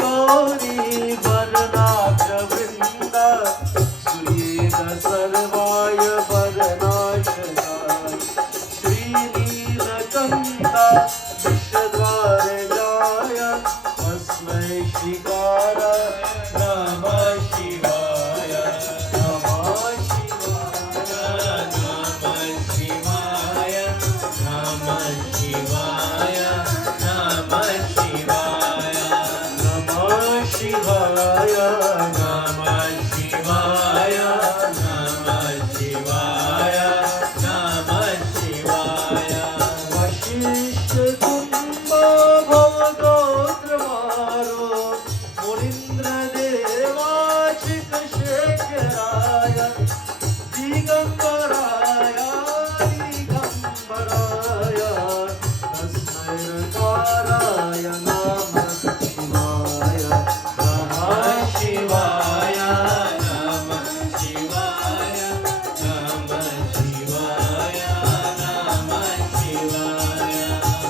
गौरी वर्णाग्रवृन्द सुयेन सर्वाय वर्णाशनाय श्रीनीलकण्ठ विश्वद्वारजाय तस्मै श्रीकाराय नमः शिवाय नमः शिवाय नमः शिवाय नमः शिवाय नमः शिवाय नमः शिवाय नमः शिवाय नमः शिवाय वशिष्ठ कुम्भ भवगोत्रमारो मुनीन्द्र देवाचिक शेखराय दिगंबराय दिगंबराय तस्मै नकाराय नमः शिवाय नमः शिवाय नमः शिवाय नमः शिवाय नमः शिवाय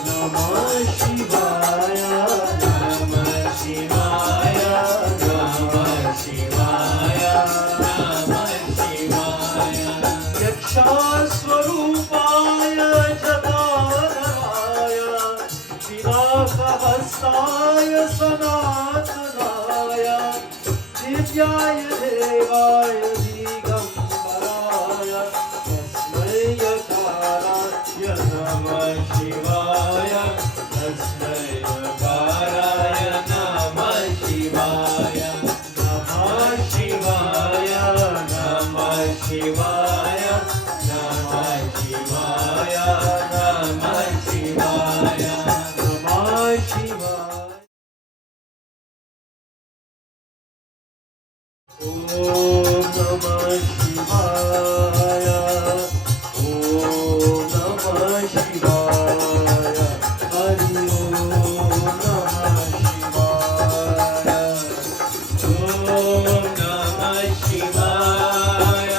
नमः शिवाय नमः शिवाय नमः शिवाय नमः शिवाय यक्षस्वरूपाय जटाधराय पिनाकहस्ताय सनातनाय दिव्याय देवाय दिगंबराय तस्मै यकाराय नमः शिवाय तस्मै यकाराय नमः शिवाय नमः शिवाय नमः शिवाय नमः शिवाय नमः शिवाय नमः शिवाय ॐ नमः शिवाय ॐ नमः शिवाय हरि ॐ नमः शिवाय ॐ नमः शिवाय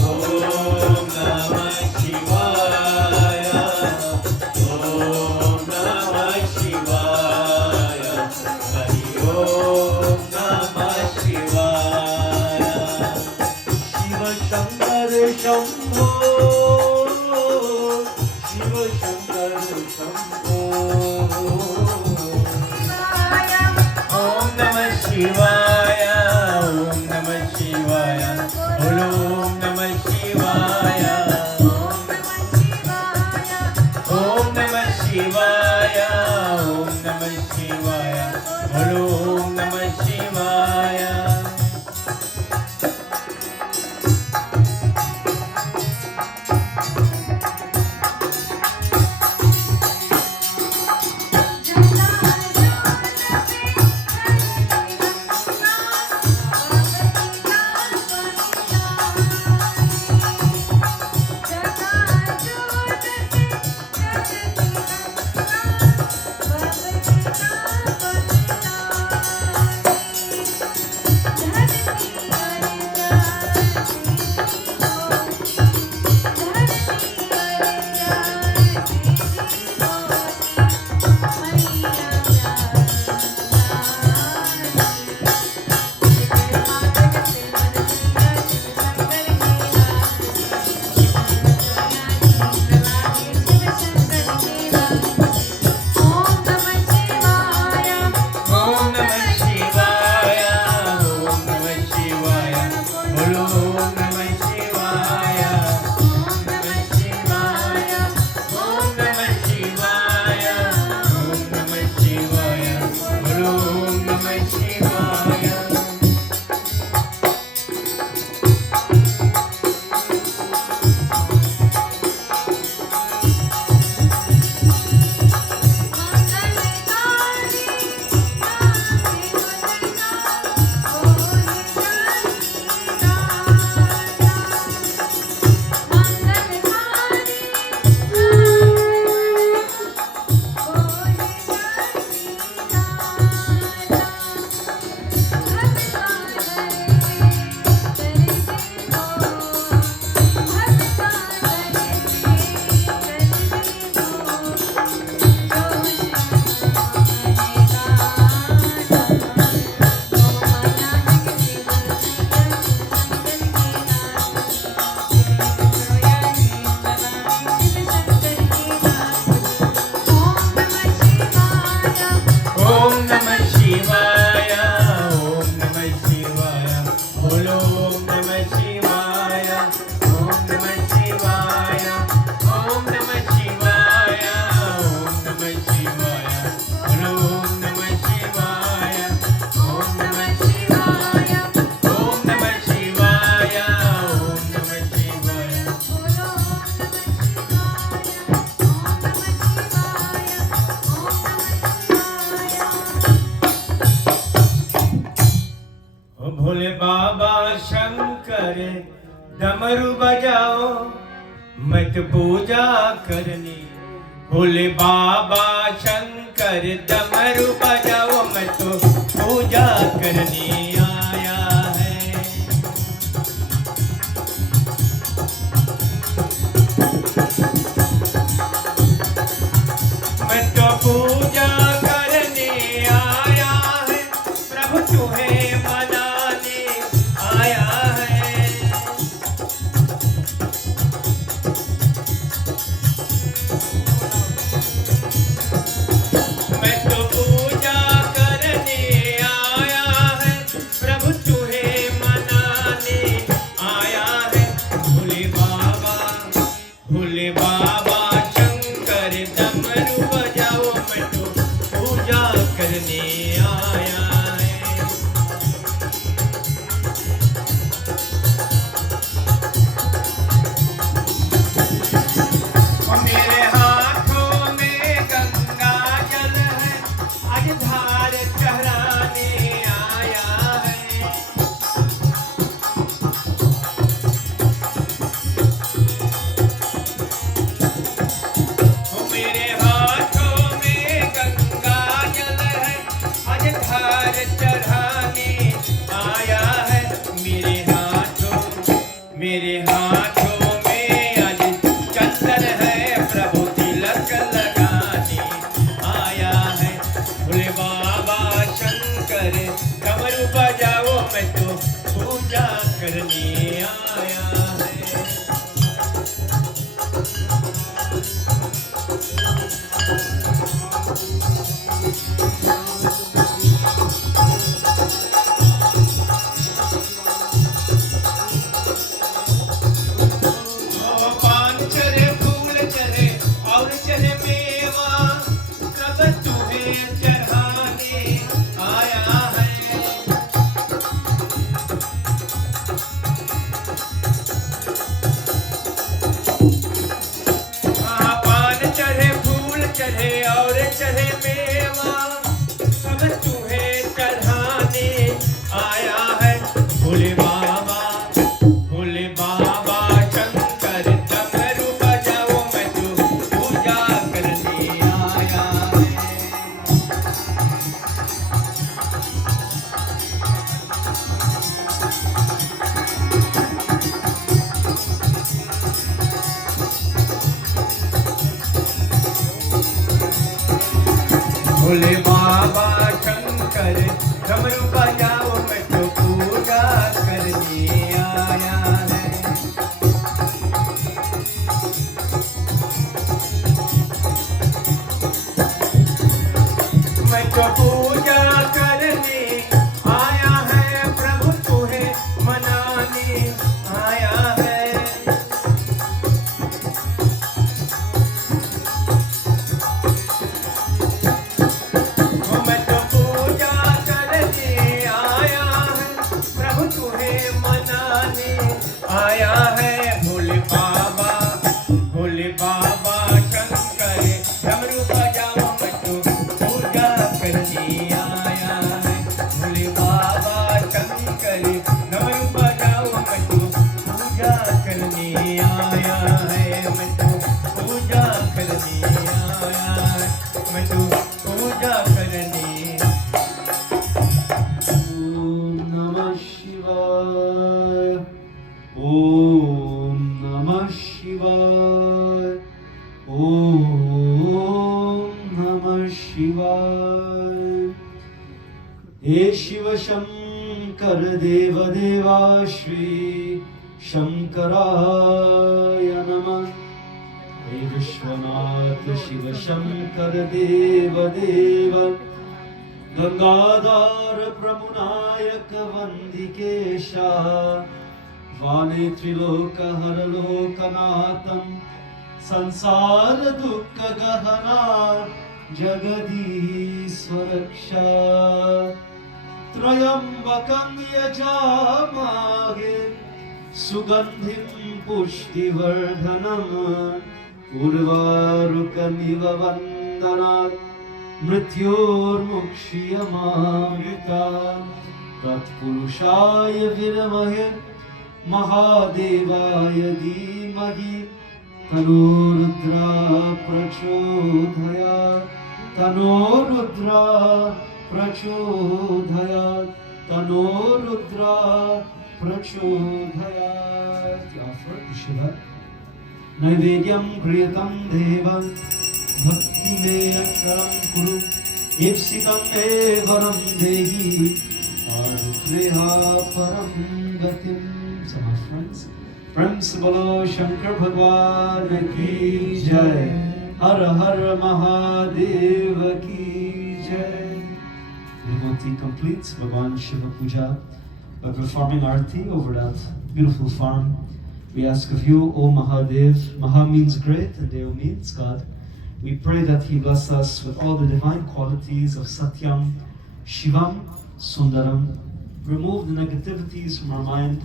ॐ नमः शिवाय ॐ नमः शिवाय हरि ॐ नमः शिवाय शिव शंकर शंभो शिव शंकर शंभो ओम नमः शिवाय ओम नमः शिवाय बोलो ओम नमः शिवाय ओम नमः शिवाय ओम नमः शिवाय बोलो ओम नमः शिवाय भोले बाबा शंकर डमरू बजाओ मत पूजा करनी। भोले बाबा शंकर डमरू बजाओ मत पूजा करनी आया है। मैं तो पूजा करने आया है, प्रभु तुम्हें मनाने आया है। मैं तो पूजा करने आया है, प्रभु तुम्हें मनाने आया है। भोले बाबा शंकर डमरू बजाओ मैं तो पूजा करने आया है। और मेरे हाथों में गंगा जल है, आज धार चढ़ाने आया है। और मेरे हाथों में गंगा जल है, आज धार चढ़ाने आया है। मेरे हाथों में आज चंदन है, प्रभु तिलक लगाने आया है। भोले बाबा शंकर डमरू बजाओ मैं तो पूजा करने आया है। ओ पान चढ़े फूल चढ़े और चढ़े मेवा, सब तुम्हें चढ़ाने आया है। हाँ, पान चढ़े फूल चढ़े और चढ़े मेवा, सब तुम्हें चढ़ाने आया है। भोले बाबा शंकर डमरू बजाओ मैं तो पूजा करने आया है। भोले बाबा शंकर डमरू बजाओ मैं तो पूजा करने आया है। मैं तो पूजा करने आया है, प्रभु तुम्हें मनाने आया है। मैं तो पूजा करने आया है, प्रभु तुम्हें मनाने आया है। भोले बाबा शंकर डमरू बजाओ मैं तो पूजा करने आया है। भोले बाबा शंकर डमरू बजाओ मैं तो पूजा करने आया है। मैं तो पूजा करने आया है, मैं तो पूजा करने। ओम नमः शिवाय, ओम नमः शिवाय, ओम नमः शिवाय। हे शिव शंकर देव देवा श्री शंकराय नमः। हे विश्वनाथ शिव शंकर देव देव गंगाधर प्रभुनायक वंदिकेशा वाणी त्रिलोक हर लोकनाथम संसार दुख गहना जगदीश्वरक्षा त्रयंबकं यजामहे सुगंधिं पुष्टिवर्धनम् उर्वारुकमिव वन्दनात् मृत्योर्मुक्षीयमामृता तत्पुरुषाय विद्महे महादेवाय धीमहि तनो रुद्रा प्रचोदयात् तनो रुद्रा प्रचोदयात् तनो रुद्रा प्रचोदयात्. You offer to Shiva नैवेद्यं क्रियतं देव भक्तिमेव करं कुरु ईप्सितं मे वरं देहि अनुग्रहा परं गतिं. So my friends बोलो शंकर भगवान की जय, हर हर महादेव की जय. Devotee completes Bhagwan Shiva Puja by performing arti over that beautiful farm. We ask of you, O Mahadev, Maha means great and Dev means God. We pray that He bless us with all the divine qualities of Satyam, Shivam, Sundaram. Remove the negativities from our mind.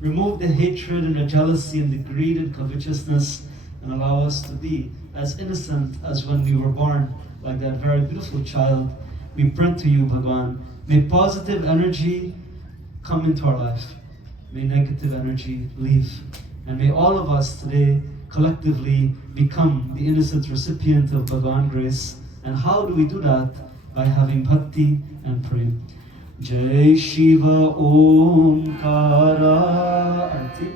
Remove the hatred and the jealousy and the greed and covetousness, and allow us to be as innocent as when we were born, like that very beautiful child. We pray to you, Bhagwan. May positive energy come into our life. May negative energy leave. And may all of us today collectively become the innocent recipient of Bhagwan grace. And how do we do that? By having bhakti and prem. Jai Shiva Om Kara Arti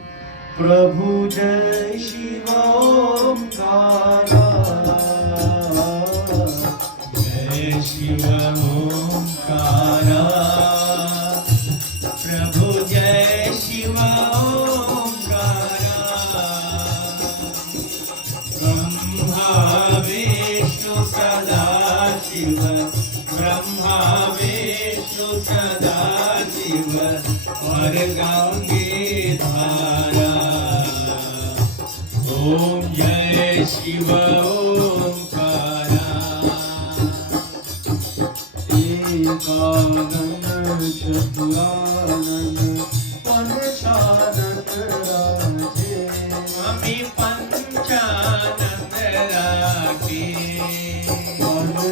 Prabhu Jai Shiva Om Kara Jai Shiva Om Kara Prabhu Jai Shiva Om Kara Brahma Vishnu Sada Shiva Brahma Vishnu Sada Shiva Aur Gaungi Dhara Om Jai Shiva Om Kara Ekanan Chaturanan Panchanan Raje Mami Panchanan Raki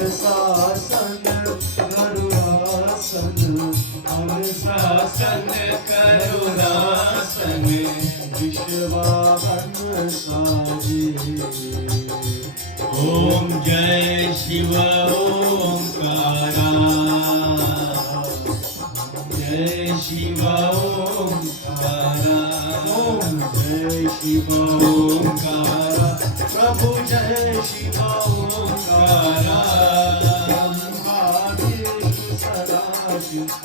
Sasan Garudasan Sasan Karudasan Vishwavan Saje. Om Jai Shiva Om Kara Jai Shiva Om Kara Om Jai Shiva Om Kara Prabhu Jai Shiva Om Kara Brahma Vishnu Sada Shiva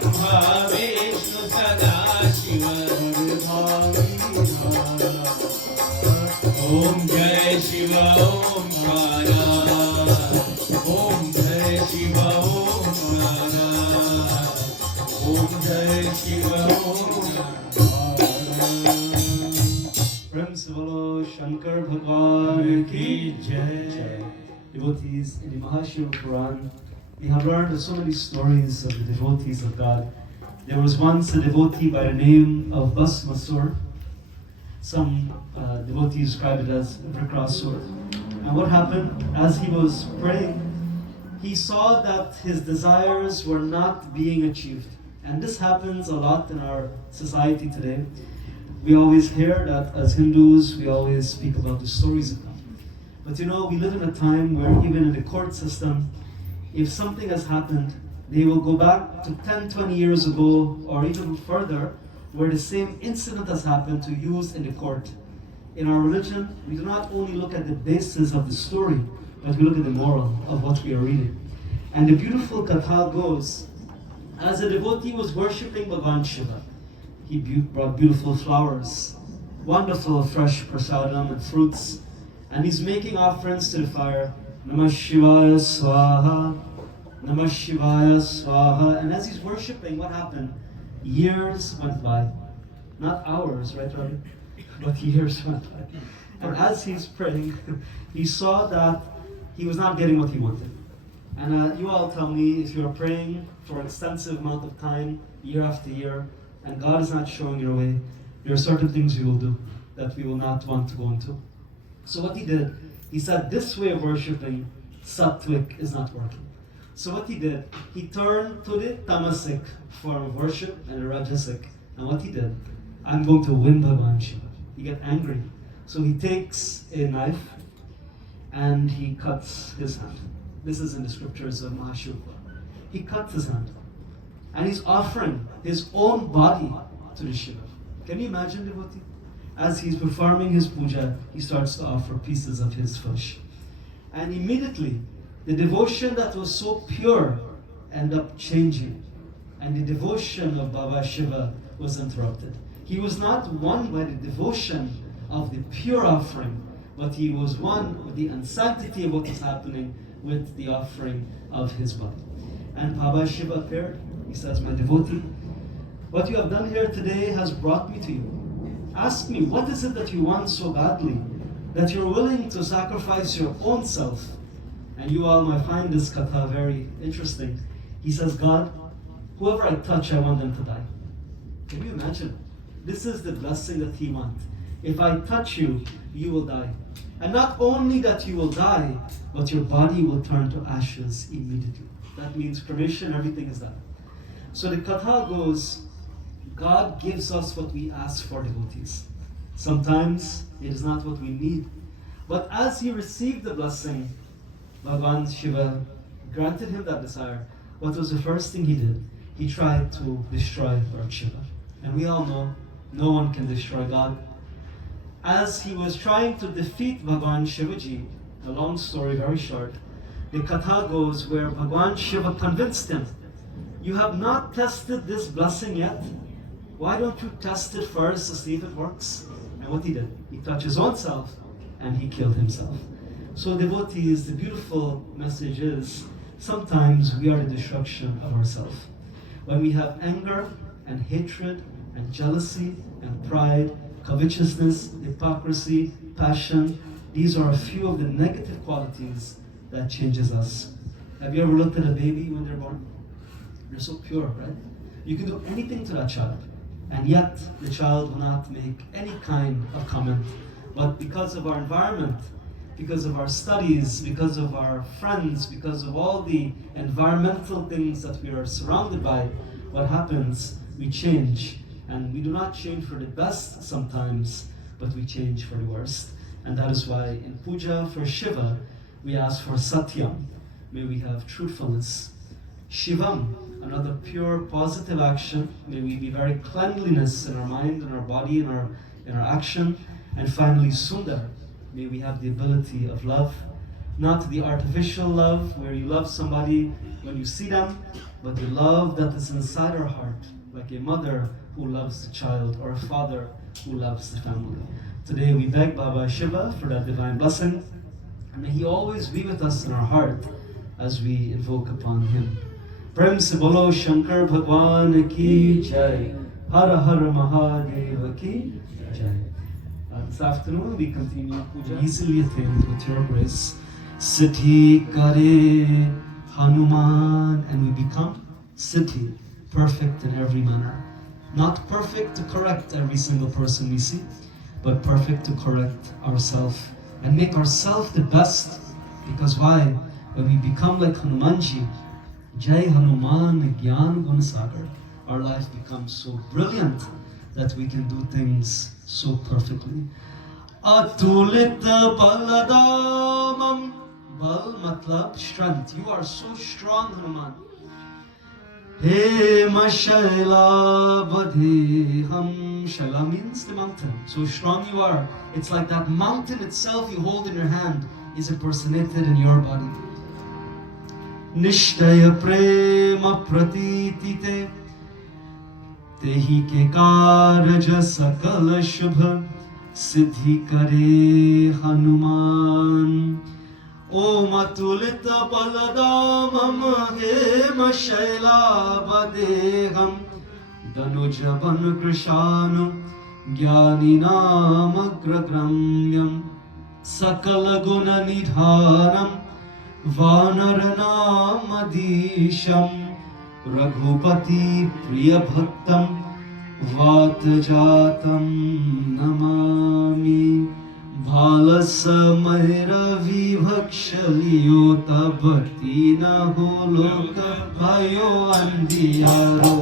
Brahma Vishnu Sada Shiva Om Jai Shiva Om Kara Om Jai Shiva Om Kara Om Jai Shiva Om Kara. Prem se bolo Shankar Bhagwan ki jai. Devotees, in the Mahashiva Puran, we have learned so many stories of the devotees of God. There was once a devotee by the name of Basmasur. Some devotees describe it as Vrikrasur. And what happened? As he was praying, he saw that his desires were not being achieved. And this happens a lot in our society today. We always hear that as Hindus, we always speak about the stories of them. But you know, we live in a time where even in the court system, if something has happened, they will go back to 10, 20 years ago, or even further, where the same incident has happened to use in the court. In our religion, we do not only look at the basis of the story, but we look at the moral of what we are reading. And the beautiful katha goes, as a devotee was worshipping Bhagwan Shiva, he brought beautiful flowers, wonderful fresh prasadam and fruits, and he's making offerings to the fire. Namah Shivaya Swaha, Namah Shivaya Swaha. And as he's worshipping, what happened? Years went by. Not hours, right, Robby? But years went by. And as he's praying, he saw that he was not getting what he wanted. And you all tell me, if you're praying for an extensive amount of time, year after year, and God is not showing your way, there are certain things we will do that we will not want to go into. So what he did, he said, this way of worshipping, Sattvic, is not working. So what he did, he turned to the tamasic form of worship and the rajasic. And what he did, I'm going to win Bhagavan Shiva. He got angry. So he takes a knife and he cuts his hand. This is in the scriptures of Mahashiva. He cuts his hand. And he's offering his own body to the Shiva. Can you imagine, devotee? As he's performing his puja, he starts to offer pieces of his flesh. And immediately, the devotion that was so pure ended up changing. And the devotion of Baba Shiva was interrupted. He was not won by the devotion of the pure offering, but he was won with the unsanctity of what was happening with the offering of his body. And Baba Shiva appeared. He says, my devotee, what you have done here today has brought me to you. Ask me, what is it that you want so badly that you're willing to sacrifice your own self? And you all might find this katha very interesting. He says, God, whoever I touch, I want them to die. Can you imagine? This is the blessing that he wants. If I touch you, you will die. And not only that you will die, but your body will turn to ashes immediately. That means cremation, everything is done. So the katha goes, God gives us what we ask for, devotees. Sometimes it is not what we need. But as he received the blessing, Bhagavan Shiva granted him that desire. What was the first thing he did? He tried to destroy Lord Shiva. And we all know, no one can destroy God. As he was trying to defeat Bhagavan Shivaji, a long story, very short, the katha goes where Bhagavan Shiva convinced him, you have not tested this blessing yet. Why don't you test it first to see if it works? And what he did, he touched his own self and he killed himself. So devotees, the beautiful message is, sometimes we are the destruction of ourselves. When we have anger and hatred and jealousy and pride, covetousness, hypocrisy, passion, these are a few of the negative qualities that changes us. Have you ever looked at a baby when they're born? They're so pure, right? You can do anything to that child, and yet the child will not make any kind of comment. But because of our environment, because of our studies, because of our friends, because of all the environmental things that we are surrounded by, what happens? We change. And we do not change for the best sometimes, but we change for the worst. And that is why in puja for Shiva, we ask for satyam. May we have truthfulness. Shivam, another pure positive action. May we be very cleanliness in our mind, in our body, in our action. And finally, sundar. May we have the ability of love, not the artificial love where you love somebody when you see them, but the love that is inside our heart, like a mother who loves the child or a father who loves the family. Today we beg Baba Shiva for that divine blessing, and may he always be with us in our heart as we invoke upon him. Prem se bolo Shankar Bhagwan ki jai, Hara Hara Mahadeva ki jai. This afternoon we continue puja. Easily attained with your grace. Siddhi Kare Hanuman, and we become Siddhi, perfect in every manner. Not perfect to correct every single person we see, but perfect to correct ourselves and make ourselves the best. Because why? When we become like Hanumanji, Jai Hanuman Gyan Gunasagar, our life becomes so brilliant that we can do things so perfectly. Atulit baladamam. Bal matlab strength. You are so strong, Hanuman. He Mashaila Badhiham. Shaila means the mountain. So strong you are. It's like that mountain itself you hold in your hand is impersonated in your body. Nishtaya prema pratitite Tehi ke karaja sakala shubha Siddhi kare Hanuman. Om atulita baladamam hema shaila badeham Danujavan krishanu jnaninam agragramyam Sakala guna nidharam Vanaranam adisham Raghupati priya bhaktam Vatajatam namami भालसमैरविभक्षलियो तब तीन हो लोक भयो अंधियारो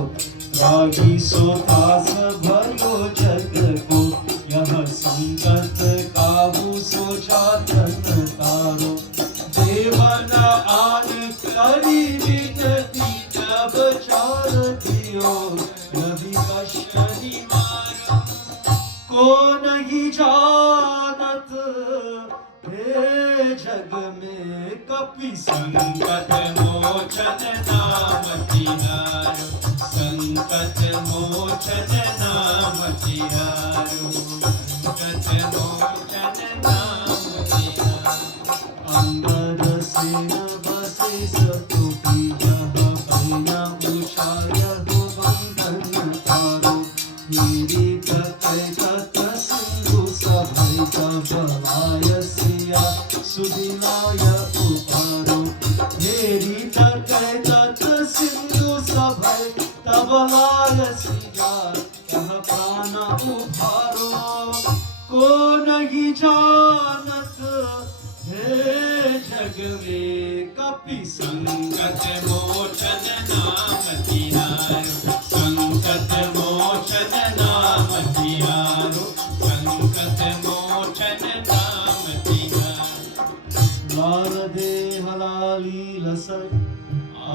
रागी सोतास भयो जग को यह संकट काबू सोचा तन तारो देवन आन करी विनती जब चार दियो रवि कष्ट निवारण को नहीं जानत हे जग में कपि संकट मोचन नाम तिहारो संकट मोचन नाम तिहारो संकट मोचन नाम तिहारो अंबर से बसे सतुपि यह बहिना उचाय हो बंधन तारो मेरी कतय कत सिंधु सभय जबलाय सिया सुदिनाय उपारो मेरी कतय कत सिंधु सभय तबलाय सिया यह प्राण उभारो को नहीं जानत हे जग में कपि संकट मोचन नाम तिहारो संकट मोचन नाम तिहारो संकट मोचन नाम तिहारो लाल दे हलाली लसन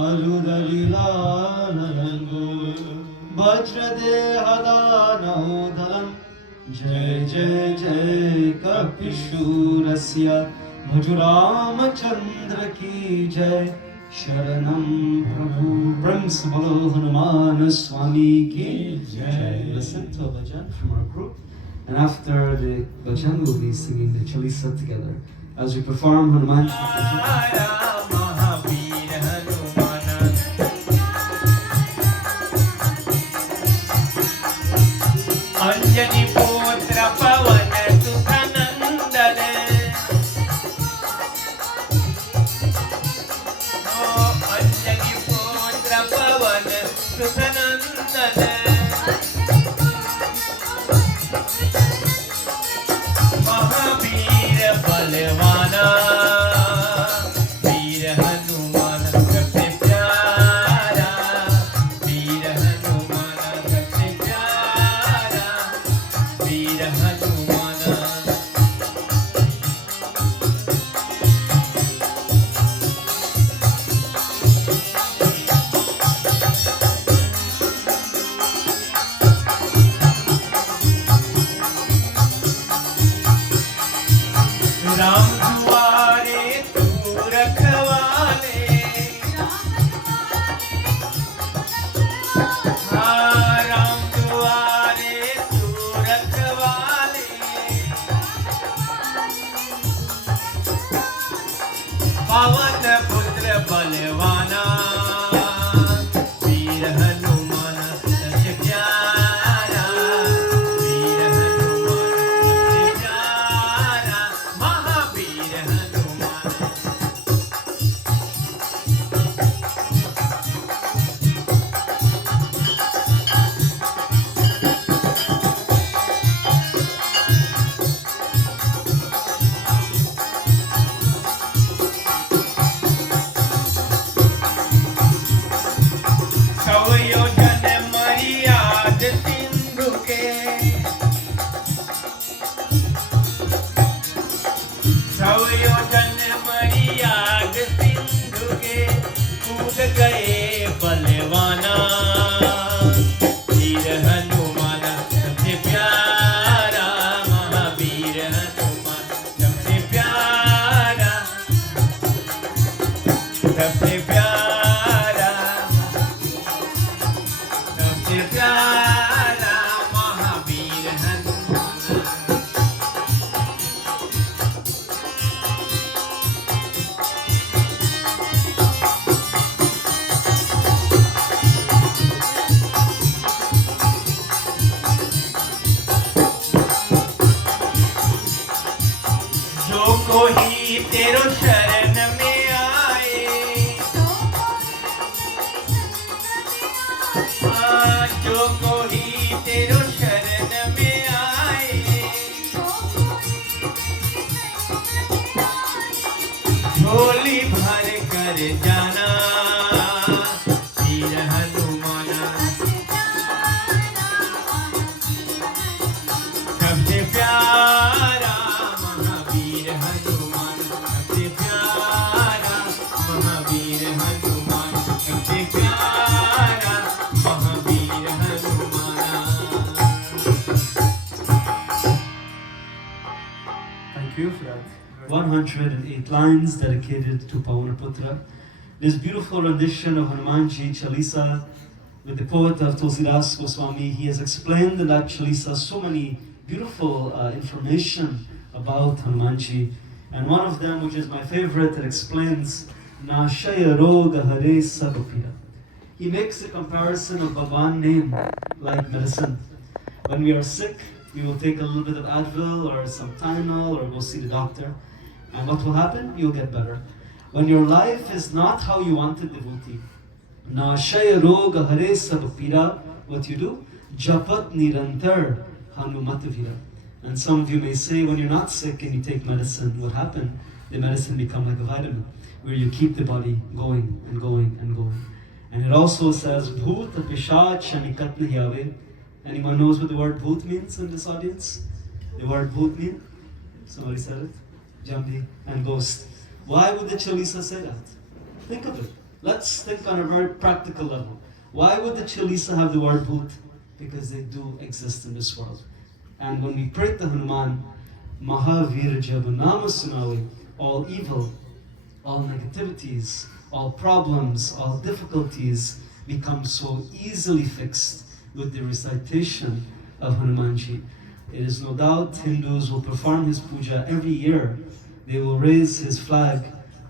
आलुदली लाल रंगो वज्र दे हदानौ धनं जय जय जय कपिशूरस्य भजु रामचंद्र की जय शरणम प्रभु ब्रह्मस बोलो हनुमान स्वामी की जय. Listen to a bhajan from our group, and after the bhajan we'll be singing the Chalisa together as we perform Hanuman Chaturthi. Anjani पुत्र पवन सुख नंदन अंजनी पुत्र पवन सुख नंदन महावीर बलवाना वीर हनुमान सबसे प्यारा वीर हनुमान सबसे प्यारा वीर हनुमान राम दुआरे तू रखवाले हाँ राम दुआरे तू रखवाले पवन पुत्र बलवाना वीर हनुमान सबसे प्यारा वीर हनुमान सबसे प्यारा महावीर हनुमान सवयोजन मर्याद सिंधु के सवयोजन मर्याद सिंधु के कूद गए बलवाना वीर हनुमान सबसे प्यारा महावीर हनुमान सबसे प्यारा सबसे प्यारा सबसे प्यारा महावीर हनुमान जो कोई तेरो शरण में आए जो कोई जाना वीर हनुमान सबसे प्यारा महावीर हनुमान सबसे प्यारा महावीर हनुमान सबसे प्यारा Mahavir Hanuman Thank you for that. 108 lines dedicated to Pavanaputra. This beautiful rendition of Hanumanji Chalisa with the poet of Tulsidas Goswami. He has explained in that Chalisa so many beautiful information about Hanumanji. And one of them, which is my favorite, it explains Nashaya Roga Hare Sabapira. He makes a comparison of Bhagwan name like medicine. When we are sick, we will take a little bit of Advil or some Tylenol or go see the doctor. And what will happen? You'll get better. When your life is not how you want it, devotee, Nashaya Roga Hare Sabapira, what you do? Japat Nirantar Hanumatavira. And some of you may say, when you're not sick and you take medicine, what happened? The medicine become like a vitamin, where you keep the body going and going and going. And it also says, Bhuta Pishach Shanikat Nahyave. Anyone knows what the word bhoot means in this audience? The word bhoot means? Somebody said it? Jambi and ghost. Why would the Chalisa say that? Think of it. Let's think on a very practical level. Why would the Chalisa have the word bhoot? Because they do exist in this world. And when we pray to Hanuman, Mahavir Jabunama Sunawi, all evil, all negativities, all problems, all difficulties become so easily fixed with the recitation of Hanumanji. It is no doubt Hindus will perform his puja every year. They will raise his flag,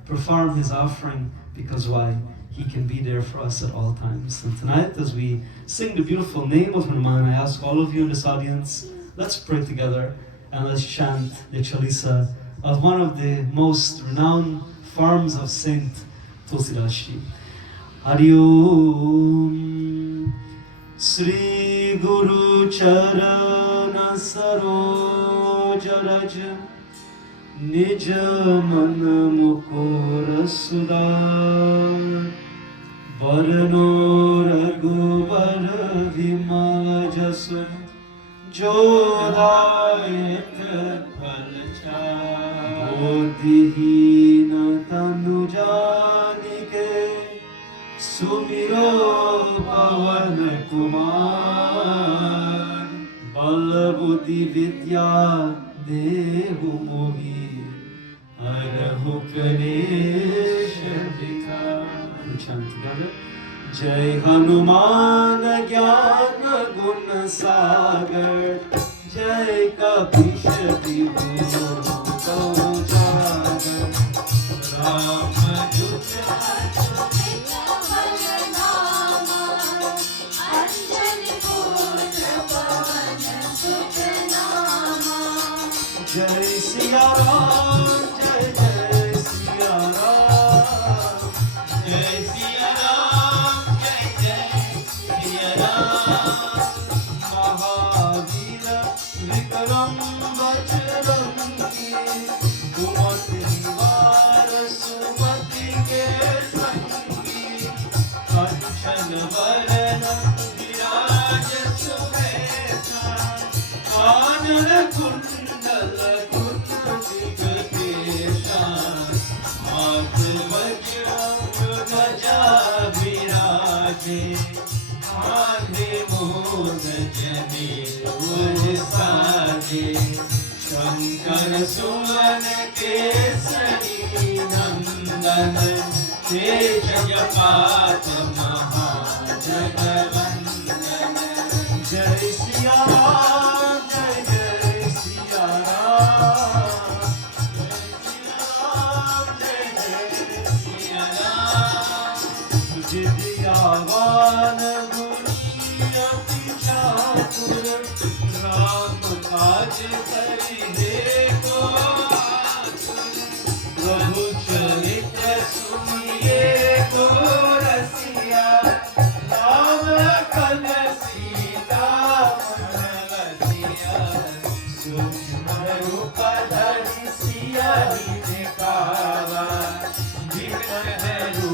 perform his offering, because why? He can be there for us at all times. And tonight, as we sing the beautiful name of Hanuman, I ask all of you in this audience, let's pray together and let's chant the Chalisa of one of the most renowned forms of Saint Tulsidas Ji. Hari Om. Sri Guru Charana Saroj Raj Nij Man Mukura Sudar Varno Raghuvar Vimajasu Jodayat Palcha Bodhihina Tanujanike Sumiro Pavan Kumar Bala Buddhi Vidya Dehu Mohi Arahu Ganesh Vikar. We chant together. Jai Hanuman Gyana Gun Sagar Jai Kapish Divu Kaujagar Ram Jutra Jai Siya Ram, Jai Jai Siya Ram, Jai Siya Ram, Jai Jai Siya Ram. Mahavira Vikram Bajrangi, Kumati Vara Sumati Ke Sangi, Kanchan Varana Viraj Subhesa, Kanana Kundala Kunti Gatesha, Mat Vajram Gaja Viraje, Adi Moda Jani Ujsaje, Shankar Suman Kesari Nandan, Tejapat Mahajagavandan, Jai Siya Ram, Jai Jai Siya Ram, Jai Jai Siya Ram, Jidyavan Guriya Pichakur, Ram Kaj Karihe Ko Atur, Prabhu Charitra Suniye Ko Rasiya, Ram Lakan Sita Manavasiya, Sukshma Rupa Dhari Siya Hi Dekava, Vikram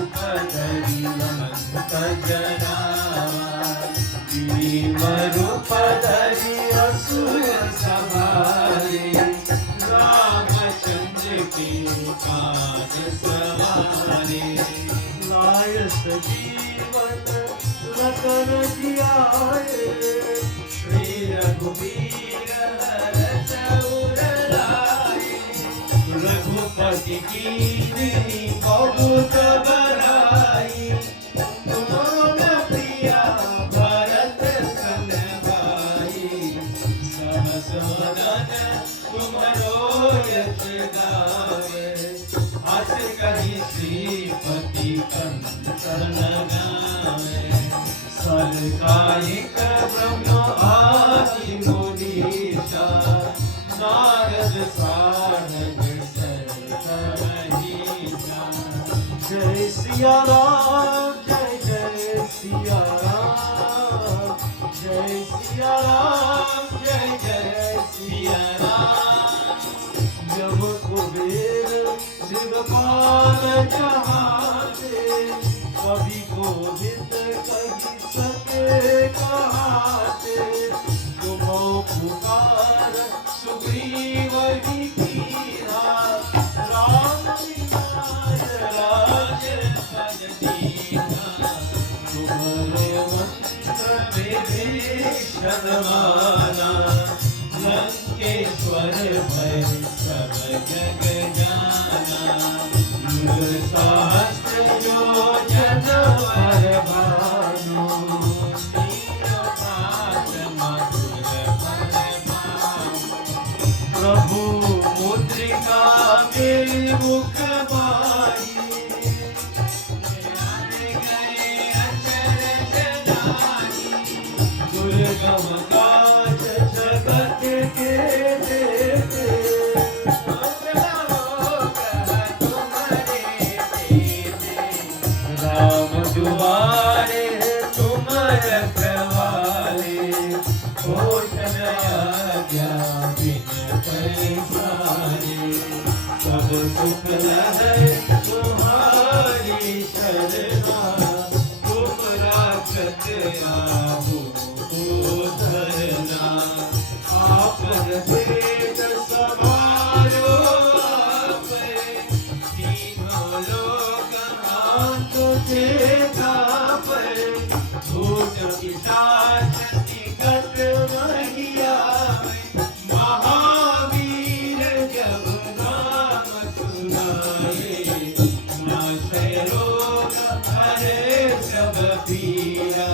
जियाए। श्री रघुवीर हरष उर लाए। रघुपति कीन्ही बहुत बड़ाई। तुम प्रिया भरत सन भाई। सहस वदन तुम्हरो यश गावे। हस कहि श्रीपति कंचन गावे। सनकादिक ब्रह्म आदि मुनीसा। नारद सारद सहित महीसा। जय सिया राम, जय जय सिया राम, जय सिया राम, जय जय सिया राम। जब कुबेर शिवपाल चाहते। कभी गोविंद कही सके कहाते। तुम पुकार सुग्रीव ही कीन्हा। राम मिलाय राज पद दीन्हा। तुम्हारे मंत्र विभीषण माना। लंकेश्वर भय सब जग जाना। युग सहस्त्र योजन पर भानु। नीरपात मधुर फल पानु। प्रभु मुद्रिका मेरी मुख बाई। गए अचरज जाई। दुर्गम काज जगत के देते। राम दुआरे तुम रखवाले। भोजन आज्ञा बिन पैसारे। सब सुख लहै तुम्हारी शरणा। तुम राक्षस आहु धरना। आपन भेद समारो आपै। तीनों लोक हाथ देखा पै। भूत पिशाच निकट नहीं आवे। महावीर जब नाम सुनाए। नाशय रोग हरे सब पीरा।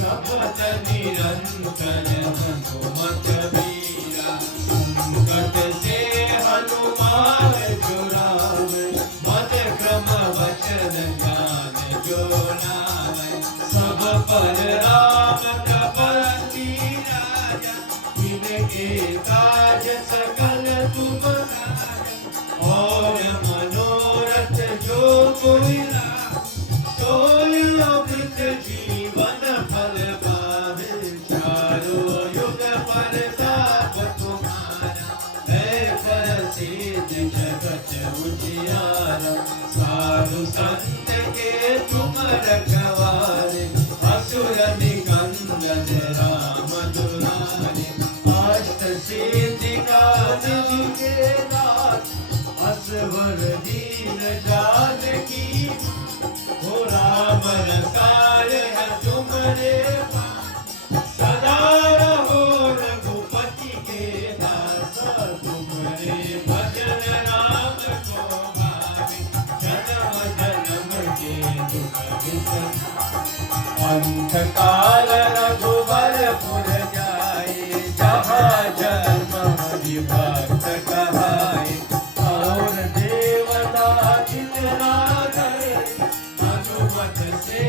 जपत निरंतर हनुमत बीरा। संकट से हनुमान छुड़ावे। मन क्रम वचन ज्ञान जो लावे। सब पर राम तपस्वी राजा। इनके काज सकल तुम राजा। और मनोरथ जो कोई लावे। सोई अमृत जीवन फल पावे। चारों युग प्रताप तुम्हारा। है प्रसिद्ध जगत उजियारा। साधु संत के तुम रखवारे। असुर निकंदन राम दुलारे। अष्ट सिद्धि का निधि के दात। असवर दीन जानकी। हो राम रसाल है तुम्हारे पास। सदा रहो रघुपति के दास। तुम्हारे भजन राम को भावे। जन्म जन्म के दुख बिसराए। अंत काल रघुबर पुर जाए। जहाँ जन्म हरि भक्त कहाए। और देवता चितरा करे। हनुमत से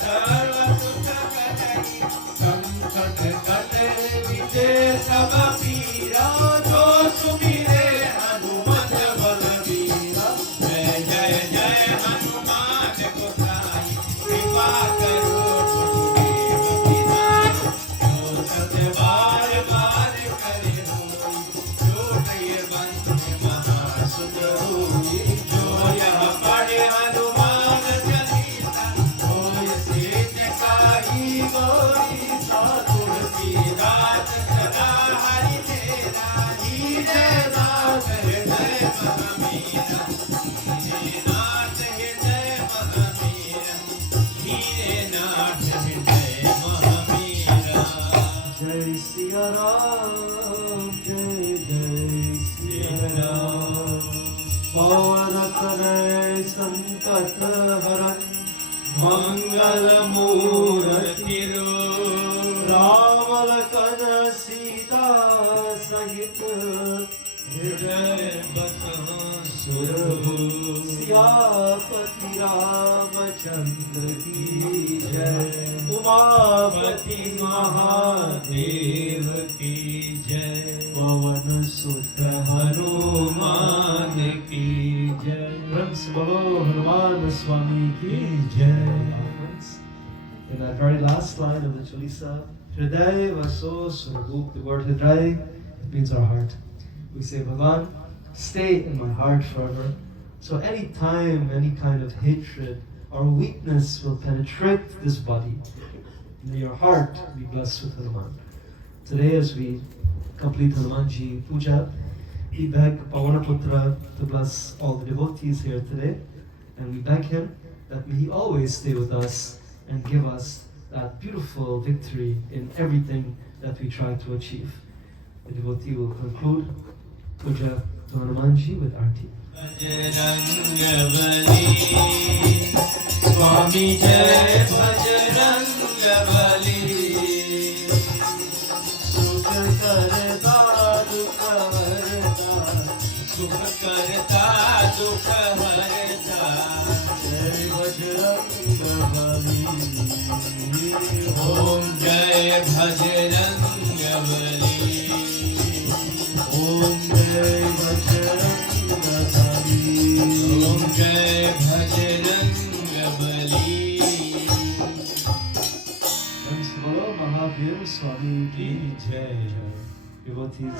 सर्व सुख करे। सिया राम जय जय सिया राम पवन तनय संकट हरन मंगल मूर्ति राम लखन सीता सहित हृदय बसहु सुरभु सियापति रामचंद्र की जय उमापति महादेव की जय पवन सुत हनुमान की जय Friends, बोलो हनुमान स्वामी की जय. In that very last line of the Chalisa, Hriday Vaso Surabhup, the word Hriday means our heart. We say, Bhagavan, stay in my heart forever. So any time, any kind of hatred or weakness will penetrate this body, may your heart be blessed with Hanuman. Today, as we complete Hanumanji Puja, we beg Pavanaputra to bless all the devotees here today, and we beg him that may he always stay with us and give us that beautiful victory in everything that we try to achieve. The devotee will conclude Puja to Hanumanji with Arti. Swami Jai Bajrangbali Sukh karta dukh harta Sukh karta dukh harta Jai Bajrangbali Om Jai Bajrangbali Om Jai Bajrangbali Om Jai Bajrangbali Thanks to Bolo Mahavir Swami ki Jai. Devotees.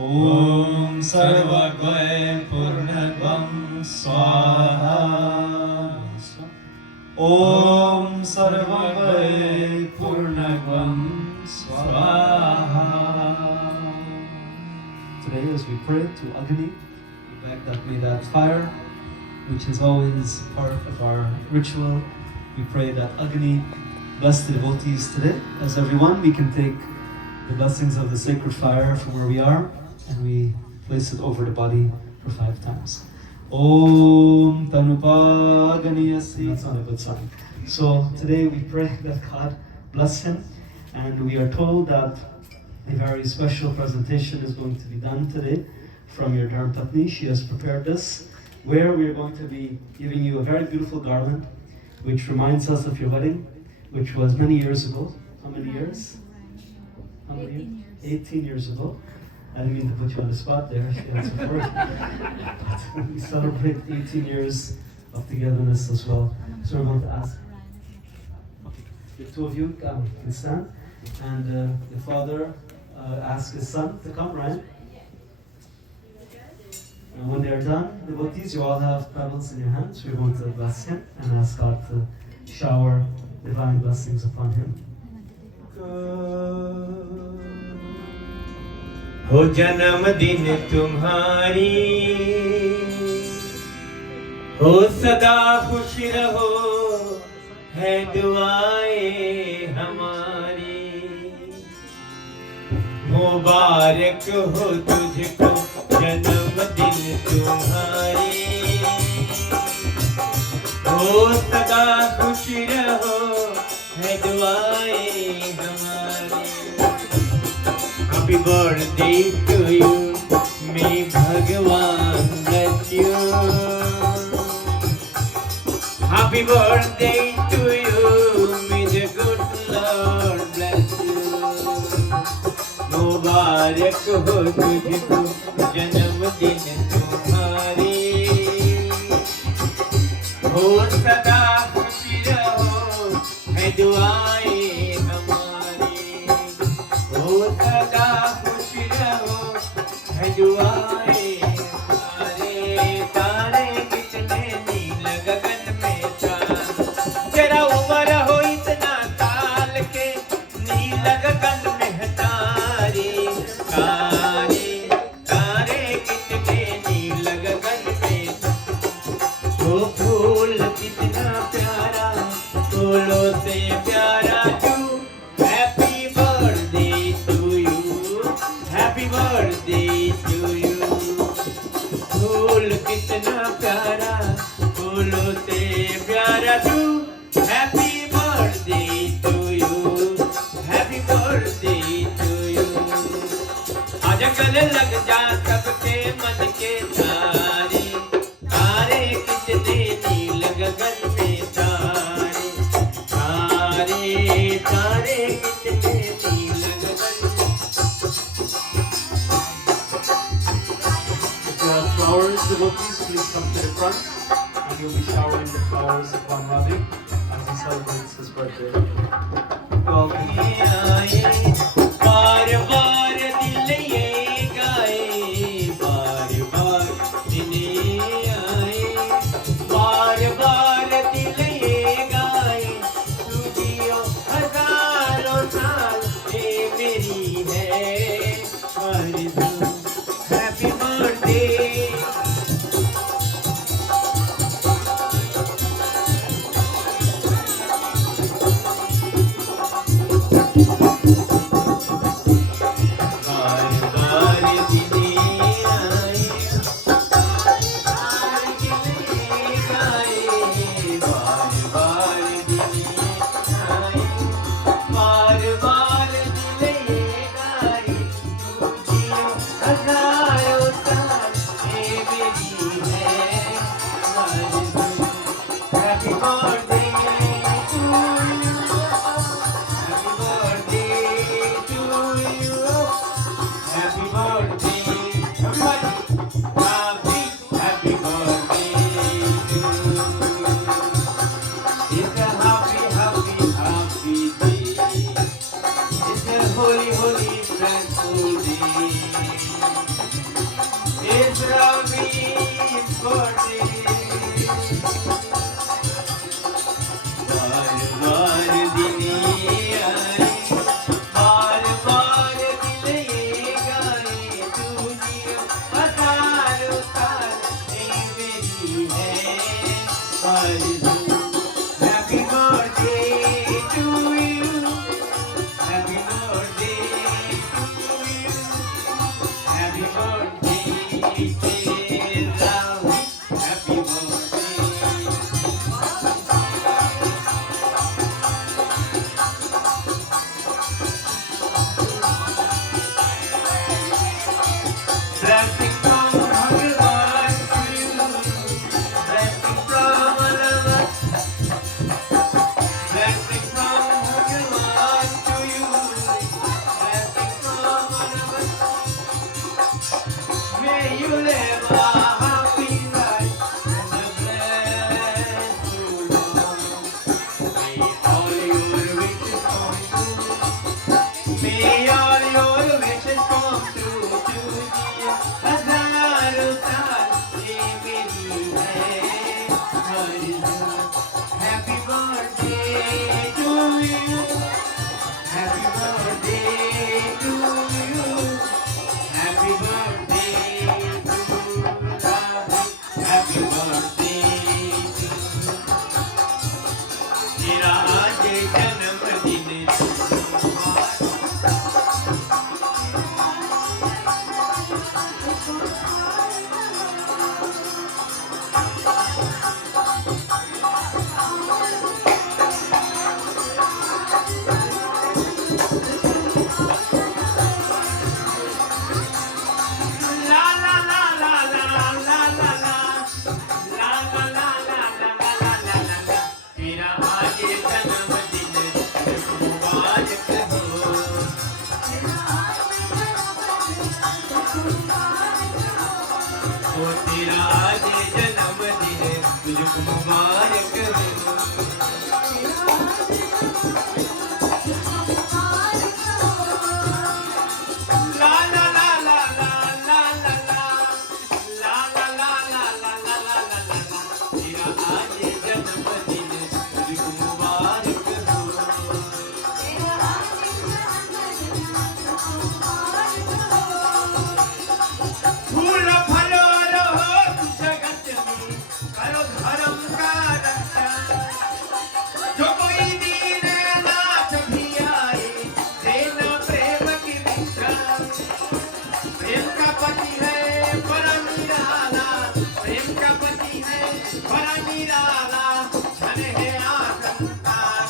Om Sarvagvai Purnagvam Swaha. Om Sarvagvai Purnagvam Swaha. Today, as we pray to Agni, we beg that may that fire, which is always part of our ritual, we pray that Agni bless the devotees today. As everyone, we can take the blessings of the sacred fire from where we are and we place it over the body for 5 times. Om Tanupa Ganiyasi. That's not a good sign. So today we pray that God bless him, and we are told that a very special presentation is going to be done today from your Dharmapatni. She has prepared this, where we are going to be giving you a very beautiful garland, which reminds us of your wedding, which was many years ago. How many years? How many 18 years? 18 years ago. I didn't mean to put you on the spot there. She answered first. But we celebrate 18 years of togetherness as well. So we're going to ask. Okay. The 2 of you can stand. And the father asked his son to come, Ryan. And when they're done, devotees, you all have pebbles in your hands. We're going to bless him and ask God to shower divine blessings upon him. हो जन्मदिन तुम्हारी, हो सदा खुश रहो, है दुआएं हमारी। मुबारक हो तुझको जन्मदिन तुम्हारी, हो सदा खुश रहो, है दुआएं हमारी। Happy birthday to you, may Bhagavan bless you. Happy birthday to you, may the good Lord bless you. मुबारक हो तुझको जन्मदिन तुम्हारी, हो सदा खुशी रहो, है दुआएं हमारी। हो सदा खुश रहो, है दुआएं हमारे। तारे कितने नील गगन में चांद, तेरा उम्र हो इतना साल के, नील गगन में है तारे। तारे तारे कितने नील गगन में, वो फूल कितना प्यारा, फूलों से प्यारा तू। Happy birthday to you, happy birthday to you। फूल कितना प्यारा, फूलों से प्यारा तू। Happy birthday to you, happy birthday to you। आजा गले लग जा सबके मन के तारे, तारे कितने नील गगन में तारे। तारे तारे कितने नील गगन में। If you have flowers, devotees, please come to the front, and you'll be showering the flowers upon Robby as he celebrates his birthday. You all can बार बार दिल ये गाए, बार बार दिन ये आए, बार बार दिल ये गाए। तू जियो हजारों साल, ये मेरी है आरज़ू। Happy birthday. Happy birthday to you. Happy birthday to you. Happy birthday, dear Robby. Happy birthday. Blessing from Bhagavan to you. Blessing from Bhagavan. Blessing from Bhagavan to you. Blessing from Bhagavan. May you live a happy life and a blessed life. May all your wishes come true. May all your wishes come true to dear. हजारों साल ये मेरी है आरज़ू. Happy birthday to you. Happy birthday to you. Happy birthday to Robby. Happy birthday to तेरा आज जन्मदिन La la la la la la la la la la la la la la la. तेरा आज जन्मदिन मुबारक हो. ओ तेरा आज जन्मदिन तुझको मुबारक हो. La la la la la la la la la la la la la la la la la. तेरा आज जन्मदिन तुझको मुबारक हो. फूल फलो रहो जगत में, करो धर्म का रक्षा. जो कोई दीन नाथ भी आए, देना प्रेम की भिक्षा. प्रेम का पति है बड़ा निराला. प्रेम का पति है बड़ा निराला. धन है आसंतान.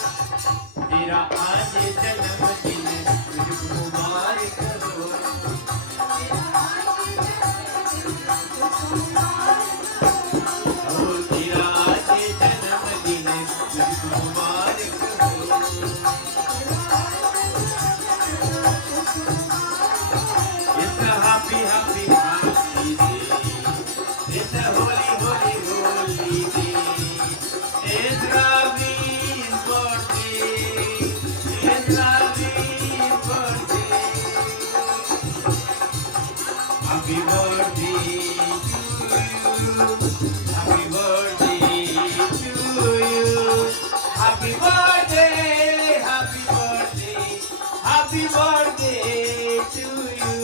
तेरा आज जन्मदिन तुझको मुबारक हो. ओ तेरा आज जन्मदिन तुझको मुबारक हो. It's a happy, happy, happy day. It's a holy, holy, holy day. It's Robby's birthday. It's Robby's birthday. Happy birthday to you. Happy birthday to you. Happy birthday, happy birthday, happy birthday to you.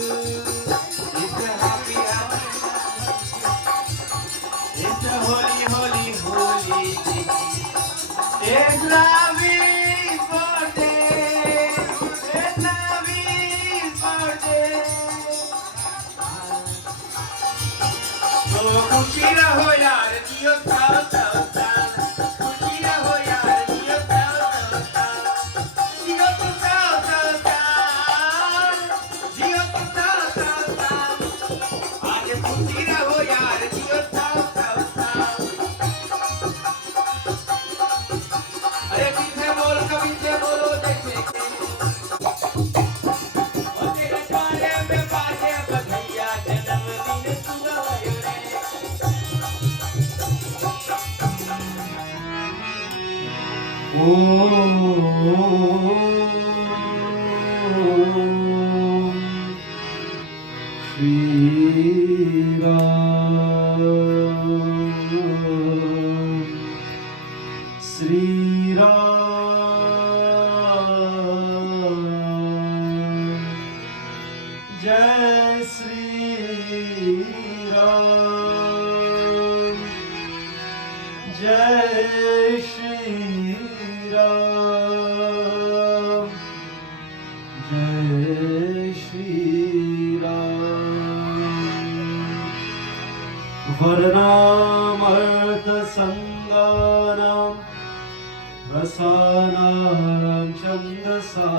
It's a happy, happy, it's a holy, holy, holy day. It's Robby's birthday. It's Robby's birthday. तो खुशी रहो यार जियो Sao Sao Sao. खुशी रहो यार जियो Sao Sao Sao. जियो तो Sao Sao Sao. जियो तो Sao Sao Sao. आज खुशी रहो यार जियो साओ साओ साओ. अरे पीछे बोल कभी से बोलो जैसे ओ तेरे द्वारे में बाजे बधैया. जन्मदिन सुनायो रे. Shri Ram, Shri Ram, Jai Shri Ram, जय श्री राम, जय श्री राम। वर्णामर्थ संगानां रसानां छन्दसामपि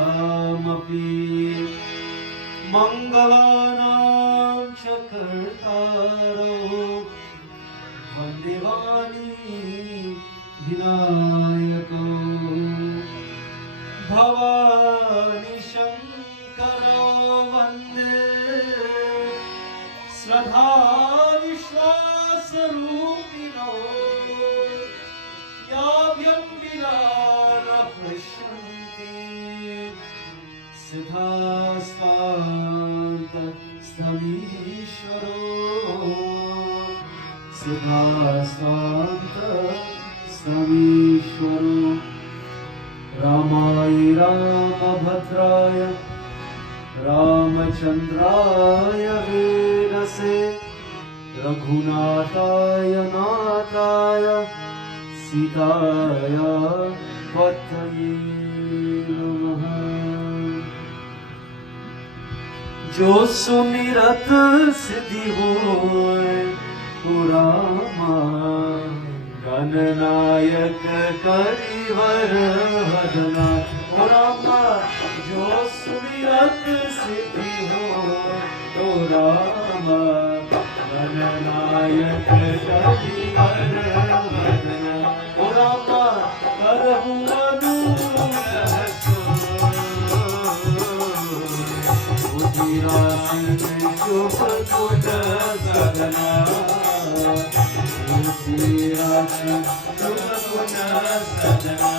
मङ्गलानां च कर्तारो वन्दे वाणी विनायको भवानि शङ्करो वन्दे श्रद्धा विश्वासरूपिणो याभ्यं विना न पश्यन्ति सिद्धास्तान्तस्तमीश्वरो सिद्धास्तान्तस्तमीश्वरो रामाय रामभद्राय रामचन्द्राय वेदसे रघुनाथाय नाथाय सीताय पतये नमः। जो सुमिरत सिद्धि होय ओ रामा, गणनायक करिवर वदना। ओ रामा जो सुमिरत सिद्धि होय ओ रामा, गणनायक करिवर वदना। ओ रामा करहु अनुग्रह बुद्धिरा सिंह शुभ गुण सदना, बुद्धिरा सिंह शुभ गुण सदना।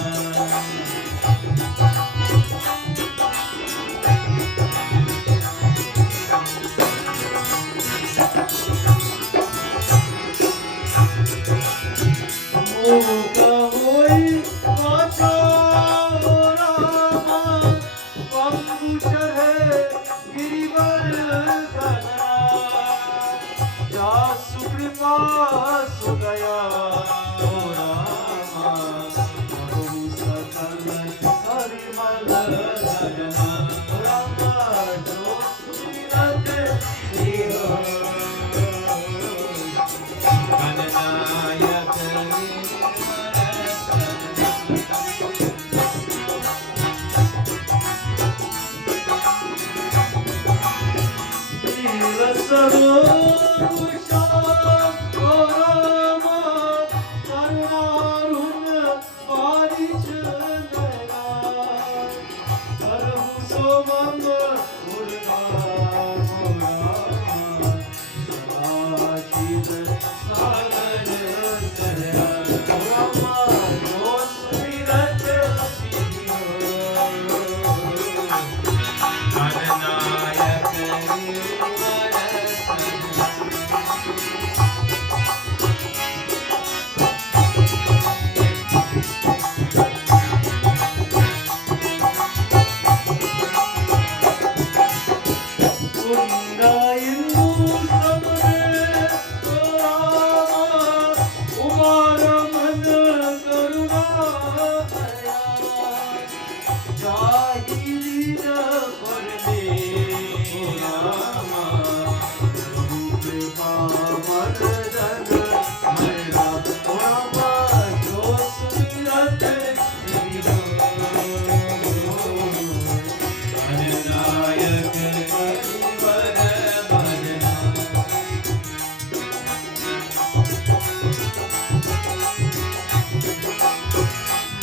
मूक होई वाचा ओ रामा, पंगु चढ़े गिरिवर गगना। जासु कृपा सु दया ओ रामा, प्रभु सकल हरिमल सजना। ओ रामा जो सुमिरत सिद्धि होय गणनायक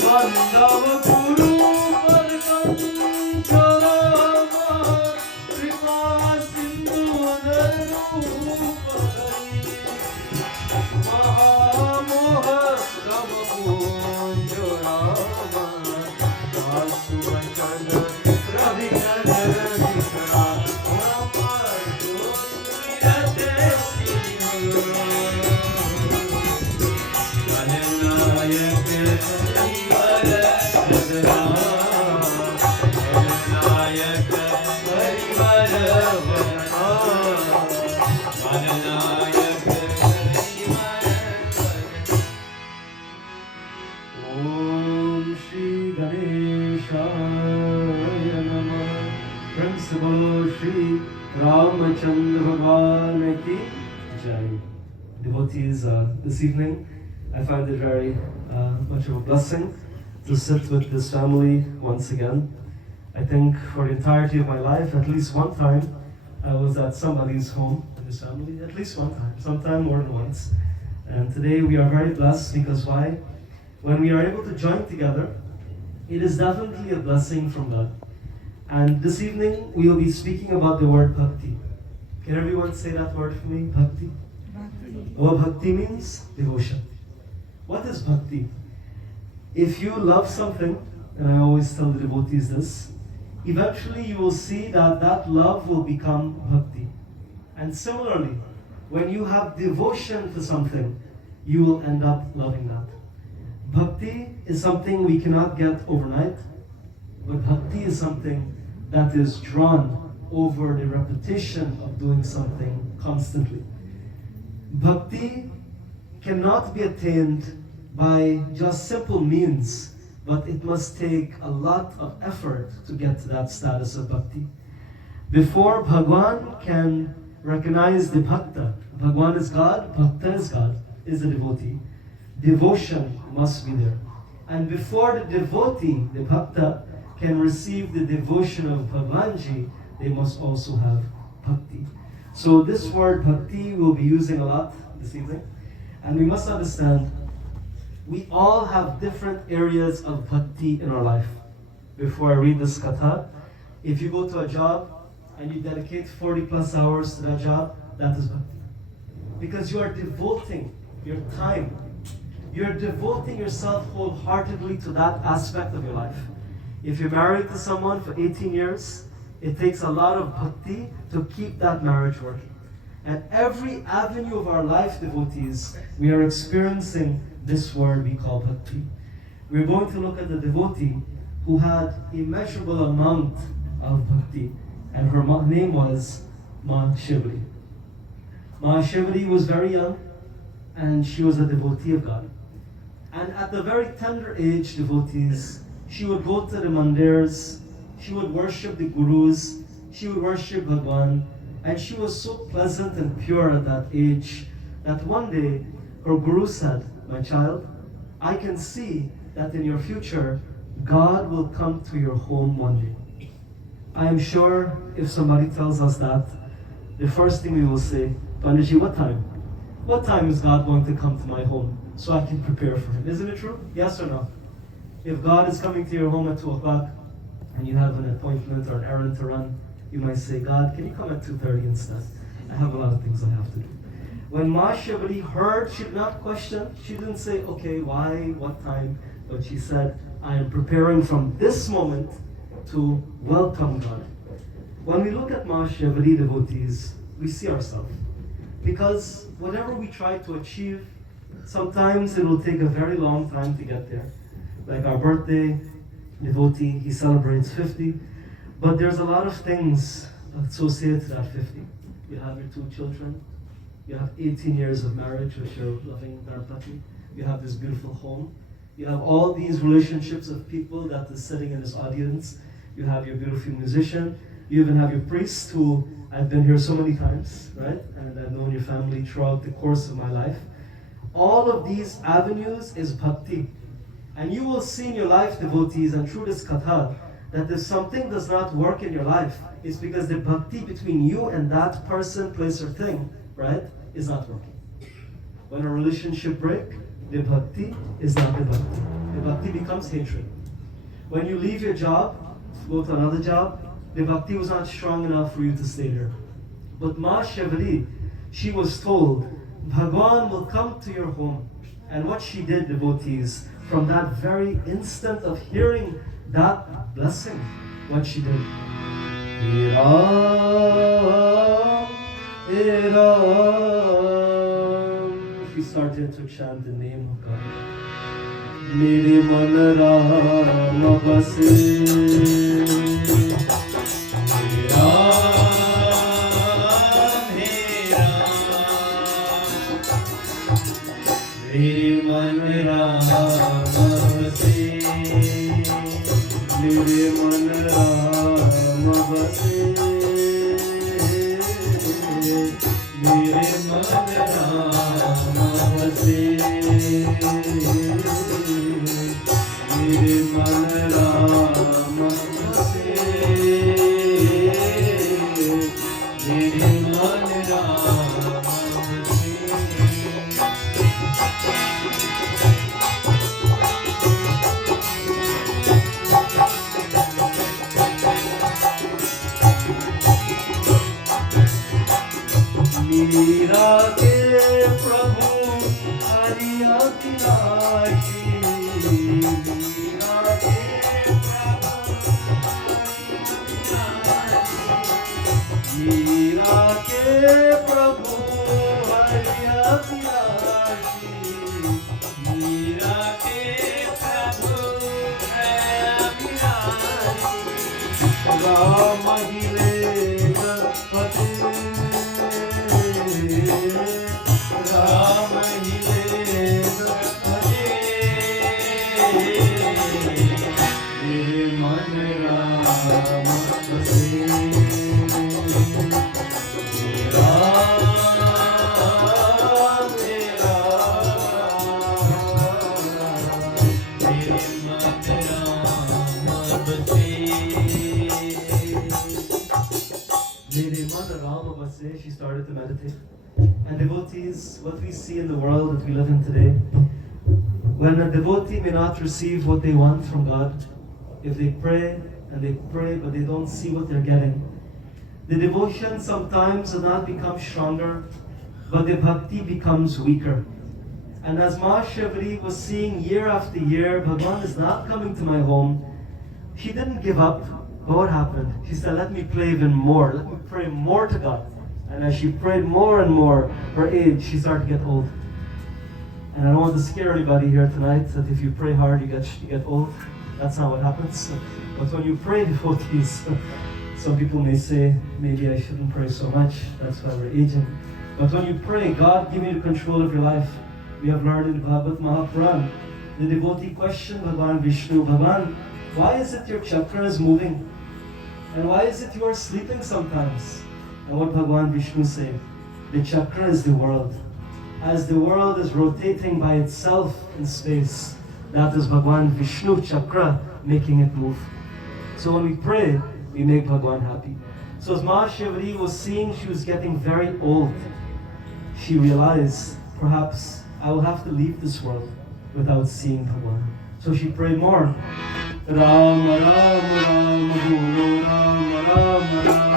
वंदव गुरु पर कंचरामा, कृपा सिंधु रूप धरि। महामोह रम पूंज रामा, आसु वचन रवि नर निकरा। रामा जो सुमिरत सिद्धि होय Gananayak करिवर वदना। Gananayak करिवर वदना, Gananayak करिवर वदना। devotees this evening. I find it very much of a blessing to sit with this family once again. I think for the entirety of my life, at least one time, I was at somebody's home in this family, at least one time, sometime more than once. And today we are very blessed because why? When we are able to join together, it is definitely a blessing from God. And this evening, we will be speaking about the word bhakti. Can everyone say that word for me? Bhakti? Bhakti. What bhakti means? Devotion. What is bhakti? If you love something, and I always tell the devotees this, eventually you will see that that love will become bhakti. And similarly, when you have devotion to something, you will end up loving that. Bhakti is something we cannot get overnight, but bhakti is something that is drawn over the repetition of doing something constantly. Bhakti cannot be attained by just simple means, but it must take a lot of effort to get to that status of bhakti. Before Bhagwan can recognize the bhakta, Bhagwan is God, bhakta is God, is a devotee. Devotion must be there. And before the devotee, the bhakta, can receive the devotion of Bhagwanji, they must also have bhakti. So this word bhakti we'll be using a lot this evening. And we must understand, we all have different areas of bhakti in our life. Before I read this katha, if you go to a job and you dedicate 40 plus hours to that job, that is bhakti. Because you are devoting your time. You're devoting yourself wholeheartedly to that aspect of your life. If you're married to someone for 18 years, it takes a lot of bhakti to keep that marriage working. And every avenue of our life, devotees, we are experiencing this word we call bhakti. We're going to look at the devotee who had immeasurable amount of bhakti, and her name was Ma Shivali. Ma Shivali was very young, and she was a devotee of God. And at the very tender age, devotees, she would go to the mandirs, she would worship the gurus, she would worship Bhagwan, and she was so pleasant and pure at that age that one day her guru said, "My child, I can see that in your future, God will come to your home one day." I am sure if somebody tells us that, the first thing we will say, "Panditji, what time? What time is God going to come to my home so I can prepare for him?" Isn't it true? Yes or no? If God is coming to your home at 2 o'clock and you have an appointment or an errand to run, you might say, "God, can you come at 2:30 instead? I have a lot of things I have to do." When Ma Shivali heard, she did not question. She didn't say, "Okay, why, what time?" But she said, "I am preparing from this moment to welcome God." When we look at Ma Shivali, devotees, we see ourselves. Because whatever we try to achieve, sometimes it will take a very long time to get there. Like our birthday, devotee, he celebrates 50. But there's a lot of things associated to that 50. You have your 2 children. You have 18 years of marriage with your loving Dharpati. You have this beautiful home. You have all these relationships of people that is sitting in this audience. You have your beautiful musician. You even have your priest, who I've been here so many times, right? And I've known your family throughout the course of my life. All of these avenues is bhakti. And you will see in your life, devotees, and through this katha, that if something does not work in your life, it's because the bhakti between you and that person, place, or thing, right, is not working. When a relationship breaks, the bhakti is not the bhakti. The bhakti becomes hatred. When you leave your job, go to another job, the bhakti was not strong enough for you to stay there. But Ma Shivali, she was told, Bhagwan will come to your home. And what she did, devotees, from that very instant of hearing that blessing, what she did. Iram, Iram. She started to chant the name of God. Mere man Ram base. मेरे मन राम बसे, मेरे मन राम बसे, मेरे मन मीरा के प्रभु हरि अभिलाषी, मीरा के प्रभु मीरा के प्रभु हरि अभिलाषी, मीरा के प्रभु है अभिलाषी, राम हिले जगपति, राम हिले जगपति, मेरे मन राम बसे, she started to meditate. And devotees, what we see in the world that we live in today, when a devotee may not receive what they want from God, if they pray and they pray but they don't see what they're getting, the devotion sometimes does not become stronger, but the bhakti becomes weaker. And as Ma Shivri was seeing year after year, Bhagavan is not coming to my home, she didn't give up. But what happened? She said, let me pray even more, let me pray more to God. And as she prayed more and more, her age, she started to get old. And I don't want to scare anybody here tonight that if you pray hard, you get old. That's not what happens. But when you pray devotees, some people may say, maybe I shouldn't pray so much, that's why we're aging. But when you pray, God give you the control of your life. We have learned in Bhagavad Mahapuran, the devotee questioned Bhagavan Vishnu, Bhagavan, why is it your chakra is moving? And why is it you are sleeping sometimes? And what Bhagavan Vishnu said, the chakra is the world. As the world is rotating by itself in space, that is Bhagavan Vishnu chakra making it move. So when we pray, we make Bhagavan happy. So as Ma Shivri was seeing she was getting very old, she realized, perhaps I will have to leave this world without seeing Bhagavan. So she prayed more. Ram Ram Ram Guru Ram Ram Ram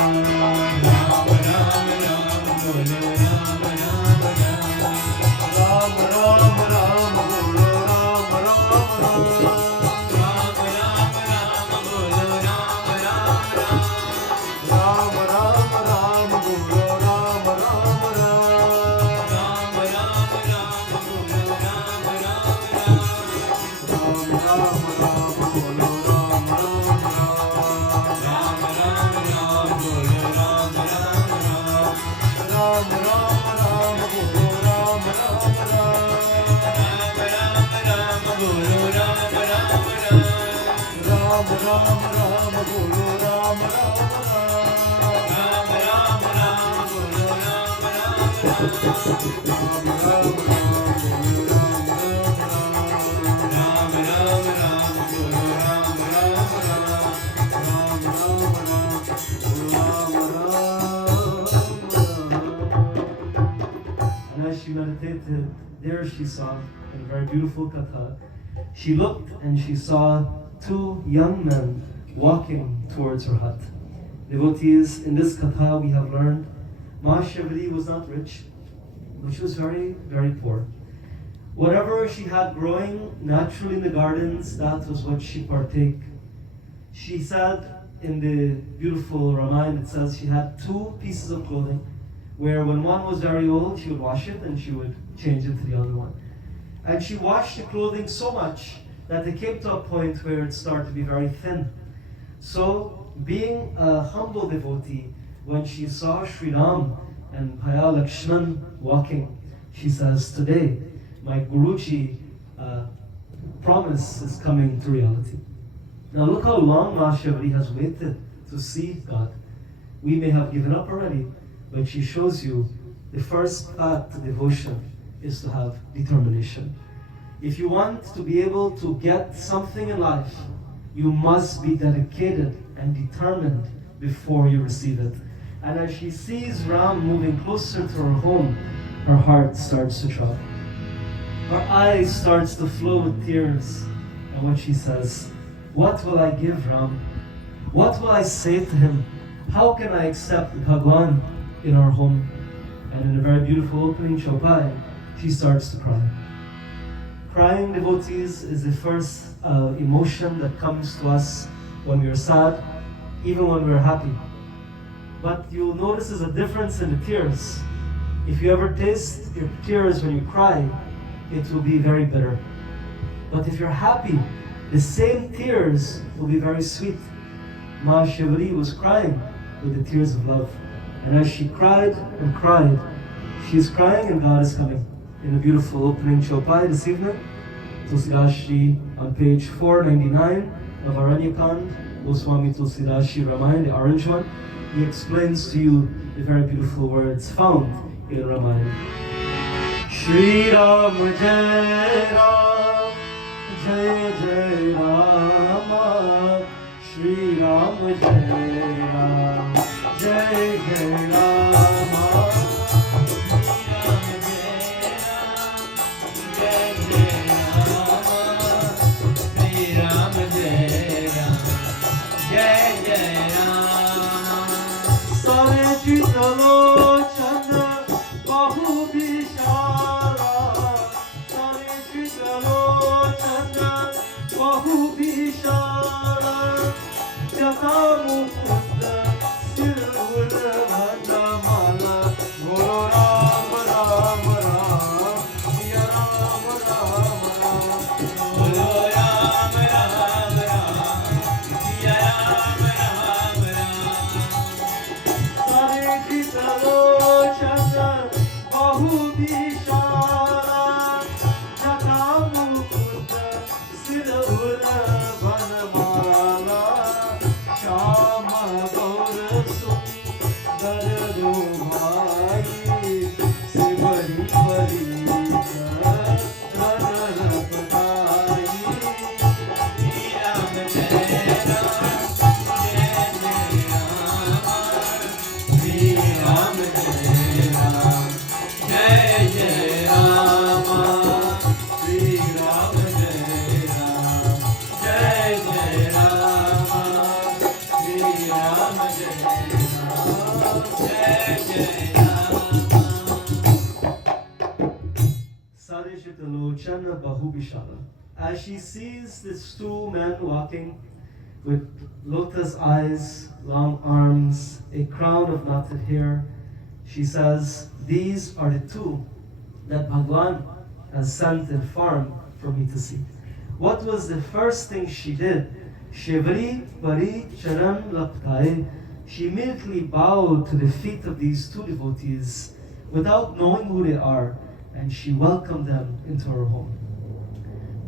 And as she meditated, there she saw, in a very beautiful katha, she looked and she saw two young men walking towards her hut. Devotees, in this katha we have learned, Ma Shivri was not rich, but she was very, very poor. Whatever she had growing naturally in the gardens, that was what she partake. She said in the beautiful Ramayana, it says she had two pieces of clothing, where when one was very old, she would wash it and she would change it to the other one. And she washed the clothing so much that it came to a point where it started to be very thin. So, being a humble devotee, when she saw Sri Ram and Bhaya Lakshman walking, she says, today, my Guruji promise is coming to reality. Now look how long Ma Shivri has waited to see God. We may have given up already, but she shows you The first path to devotion is to have determination. If you want to be able to get something in life, you must be dedicated and determined before you receive it. And as she sees Ram moving closer to her home, her heart starts to trouble. Her eyes starts to flow with tears. And what she says, what will I give Ram? What will I say to him? How can I accept Bhagwan in our home? And in a very beautiful opening Chaupai, she starts to cry. Crying, devotees, is the first emotion that comes to us when we are sad, even when we are happy. But you'll notice there's a difference in the tears. If you ever taste your tears when you cry, it will be very bitter. But if you're happy, the same tears will be very sweet. Ma Shivali was crying with the tears of love. And as she cried and cried, she's crying and God is coming. In a beautiful opening Chaupai this evening, Tulsidashi on page 499 of Aranyakand, Goswami Tulsidashi Ramayana, the orange one, he explains to you the very beautiful words found in Ramayana. Shri Ram Jai Ram, Jai Jai Ram, Shri Ram Jai Ram, Jai Jai Ram. As she sees these two men walking with lotus eyes, long arms, a crown of knotted hair, she says, these are the two that Bhagwan has sent and farmed for me to see. What was the first thing she did? Shivri Pari Charan Laptai. She immediately bowed to the feet of these two devotees without knowing who they are, and she welcomed them into her home.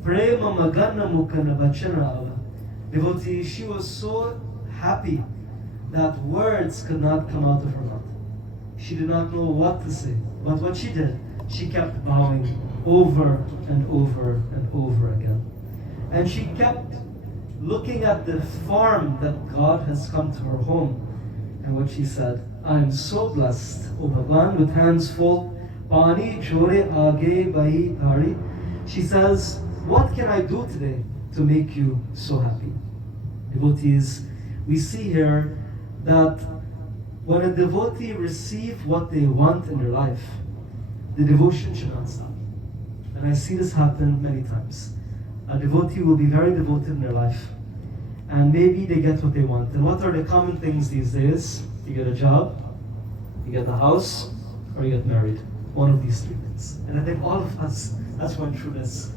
Prema Magana Mukana Bachana. Devotee, she was so happy that words could not come out of her mouth. She did not know what to say. But what she did, she kept bowing over and over and over again. And she kept looking at the farm that God has come to her home. And what she said, I am so blessed, O Bhagwan, with hands full. Pani chore age bai dhari. She says, what can I do today to make you so happy? Devotees, we see here that when a devotee receives what they want in their life, the devotion should not stop. And I see this happen many times. A devotee will be very devoted in their life, and maybe they get what they want. And what are the common things these days? You get a job, you get a house, or you get married. One of these three things. And I think all of us, that's one through this.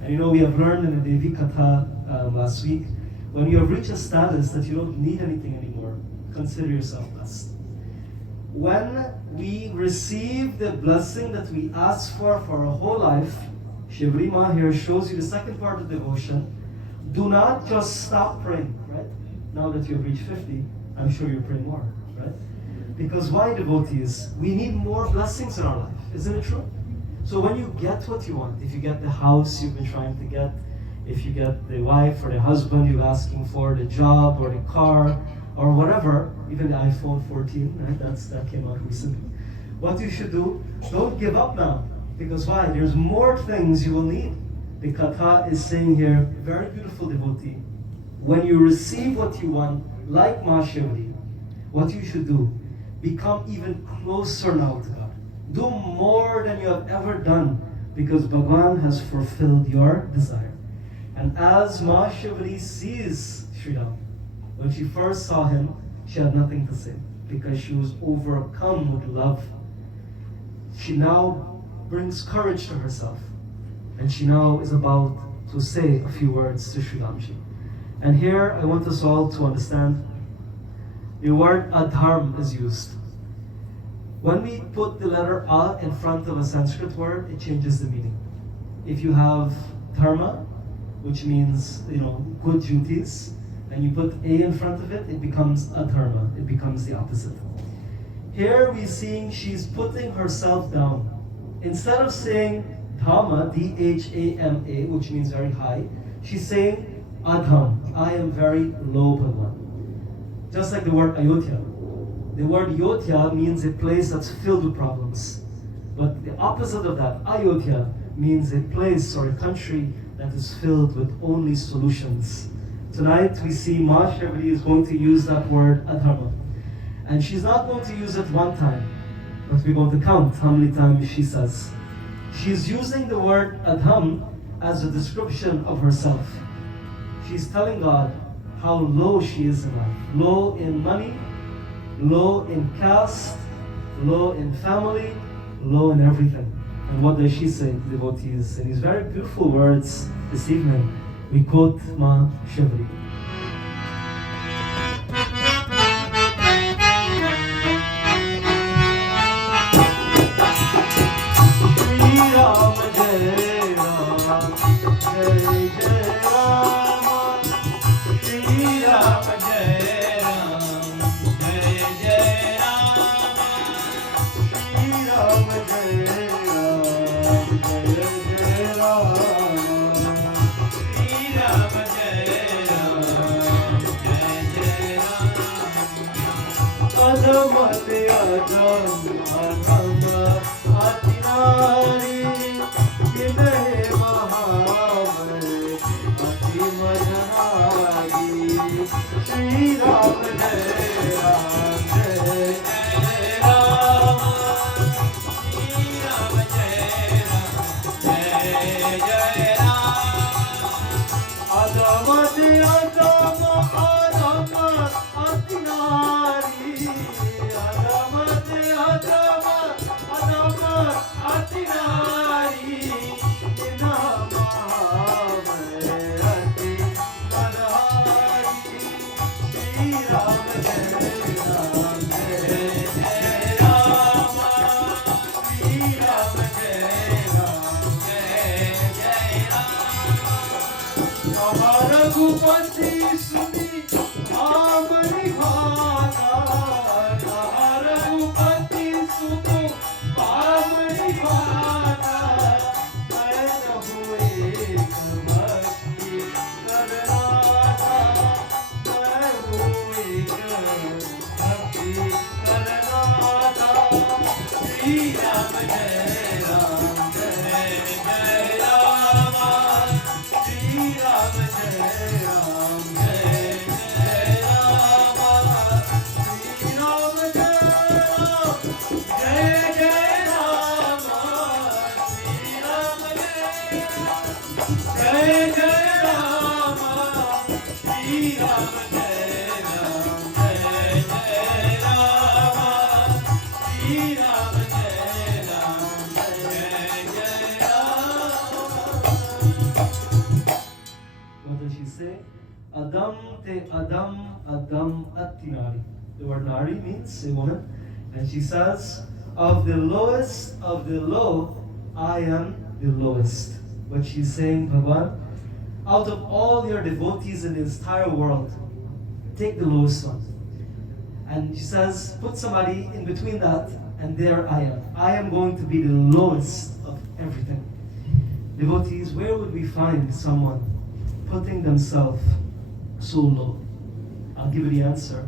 And you know, we have learned in the Devi Katha last week, when you have reached a status that you don't need anything anymore, consider yourself blessed. When we receive the blessing that we ask for our whole life, Shivri Ma here shows you the second part of devotion. Do not just stop praying, right? Now that you have reached 50, I'm sure you're praying more, right? Because why, devotees? We need more blessings in our life, isn't it true? So when you get what you want, if you get the house you've been trying to get, if you get the wife or the husband you're asking for, the job or the car or whatever, even the iPhone 14, right? That came out recently. What you should do, don't give up now. Because why? There's more things you will need. The Katha is saying here, very beautiful devotee, when you receive what you want, like Mahashivri, what you should do, become even closer now to God. Do more than you have ever done, because Bhagavan has fulfilled your desire. And as Mahashivri sees Sri Ram, when she first saw him, she had nothing to say, because she was overcome with love. She now brings courage to herself, and she now is about to say a few words to Sri Ramji. And here I want us all to understand the word adharm is used. When we put the letter A in front of a Sanskrit word, it changes the meaning. If you have dharma, which means, good duties, and you put A in front of it, it becomes adharma. It becomes the opposite. Here we're seeing she's putting herself down. Instead of saying dhamma, D-H-A-M-A, which means very high, she's saying adham, I am very low, Bhagavan. Just like the word Ayodhya. The word Yodhya means a place that's filled with problems. But the opposite of that, Ayodhya, means a place or a country that is filled with only solutions. Tonight we see Mahashivri is going to use that word adharma. And she's not going to use it one time, but we're going to count how many times she says. She's using the word adham as a description of herself. She's telling God how low she is in life. Low in money, low in caste, low in family, low in everything. And what does she say to devotees? In these very beautiful words this evening, we quote Mahashivri. Adam te Adam Adam Atinari. The word Nari means a woman. And she says, of the lowest of the low, I am the lowest. What she's saying, Bhagavan, out of all your devotees in the entire world, take the lowest one. And she says, put somebody in between that, and there I am. I am going to be the lowest of everything. Devotees, where would we find someone putting themselves so low? I'll give you the answer.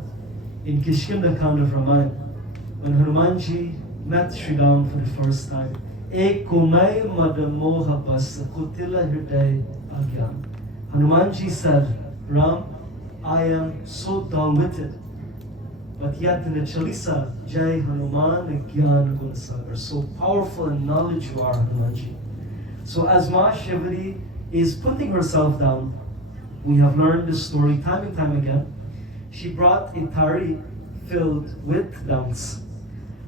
In Kishkinda Kand of Ramayana, when Hanumanji met Sri Ram for the first time, Ek kumai madamoha bas kutila hriday agyan. Hanumanji said, Ram, I am so dull-witted. But yet in the Chalisa, Jai Hanuman Gyan Gunsagar, so powerful in knowledge you are, Hanumanji. So as Ma Shivari is putting herself down, we have learned this story time and time again. She brought a thari filled with downs.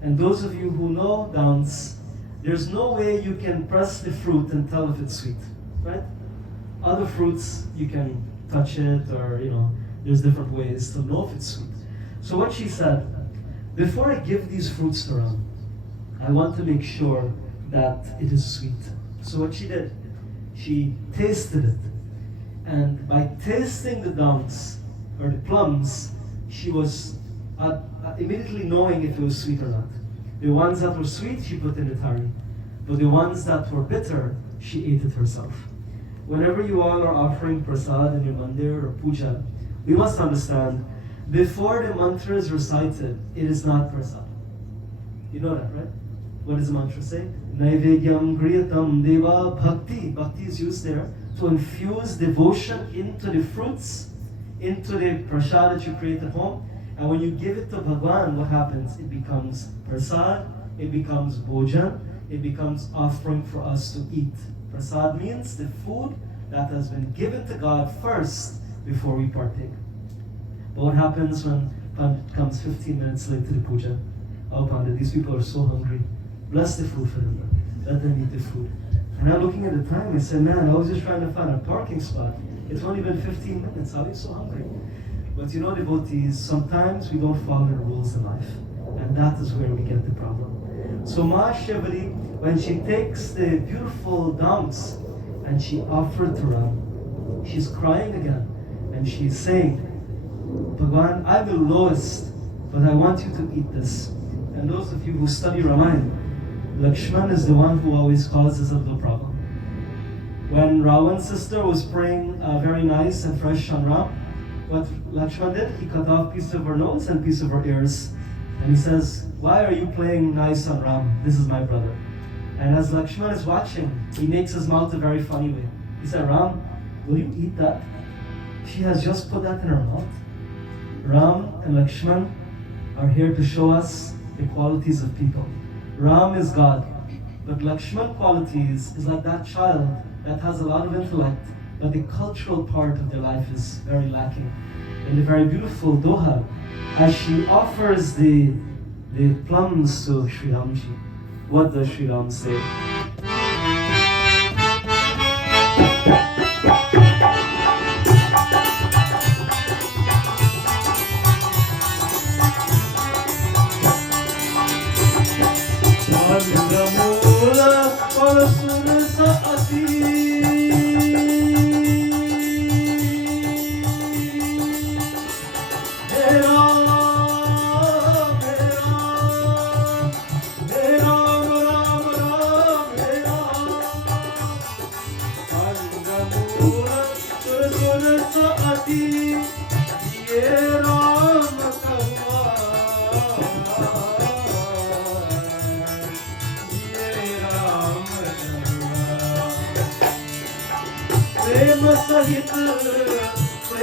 And those of you who know downs, there's no way you can press the fruit and tell if it's sweet, right? Other fruits, you can touch it, or there's different ways to know if it's sweet. So what she said, before I give these fruits to Ram, I want to make sure that it is sweet. So what she did, she tasted it. And by tasting the downs, or the plums, she was immediately knowing if it was sweet or not. The ones that were sweet, she put in the thari. But the ones that were bitter, she ate it herself. Whenever you all are offering prasad in your mandir or puja, we must understand, before the mantra is recited, it is not prasad. You know that, right? What does the mantra say? Naivedyam griyatam deva bhakti. Bhakti is used there to infuse devotion into the fruits, into the prasad that you create at home. And when you give it to Bhagwan, what happens? It becomes prasad, it becomes bhojan, it becomes offering for us to eat. Prasad means the food that has been given to God first before we partake. But what happens when Pandit comes 15 minutes late to the puja? Oh Pandit, these people are so hungry. Bless the food for them. Let them eat the food. And I'm looking at the time, I said, man, I was just trying to find a parking spot. It's only been 15 minutes. How are you so hungry? But devotees, sometimes we don't follow the rules in life. And that is where we get the problem. So Ma Shivari, when she takes the beautiful dams and she offered to Ram, she's crying again. And she's saying, Bhagwan, I'm the lowest, but I want you to eat this. And those of you who study Ramayana, Lakshman is the one who always causes a little problem. When Ravan's sister was praying very nice and fresh on Ram, what Lakshman did, he cut off a piece of her nose and a piece of her ears. And he says, why are you playing nice on Ram? This is my brother. And as Lakshman is watching, he makes his mouth a very funny way. He said, Ram, will you eat that? She has just put that in her mouth. Ram and Lakshman are here to show us the qualities of people. Ram is God, but Lakshman qualities is like that child that has a lot of intellect, but the cultural part of their life is very lacking. In the very beautiful Doha, as she offers the plums to Sri Ramji, what does Sri Ram say?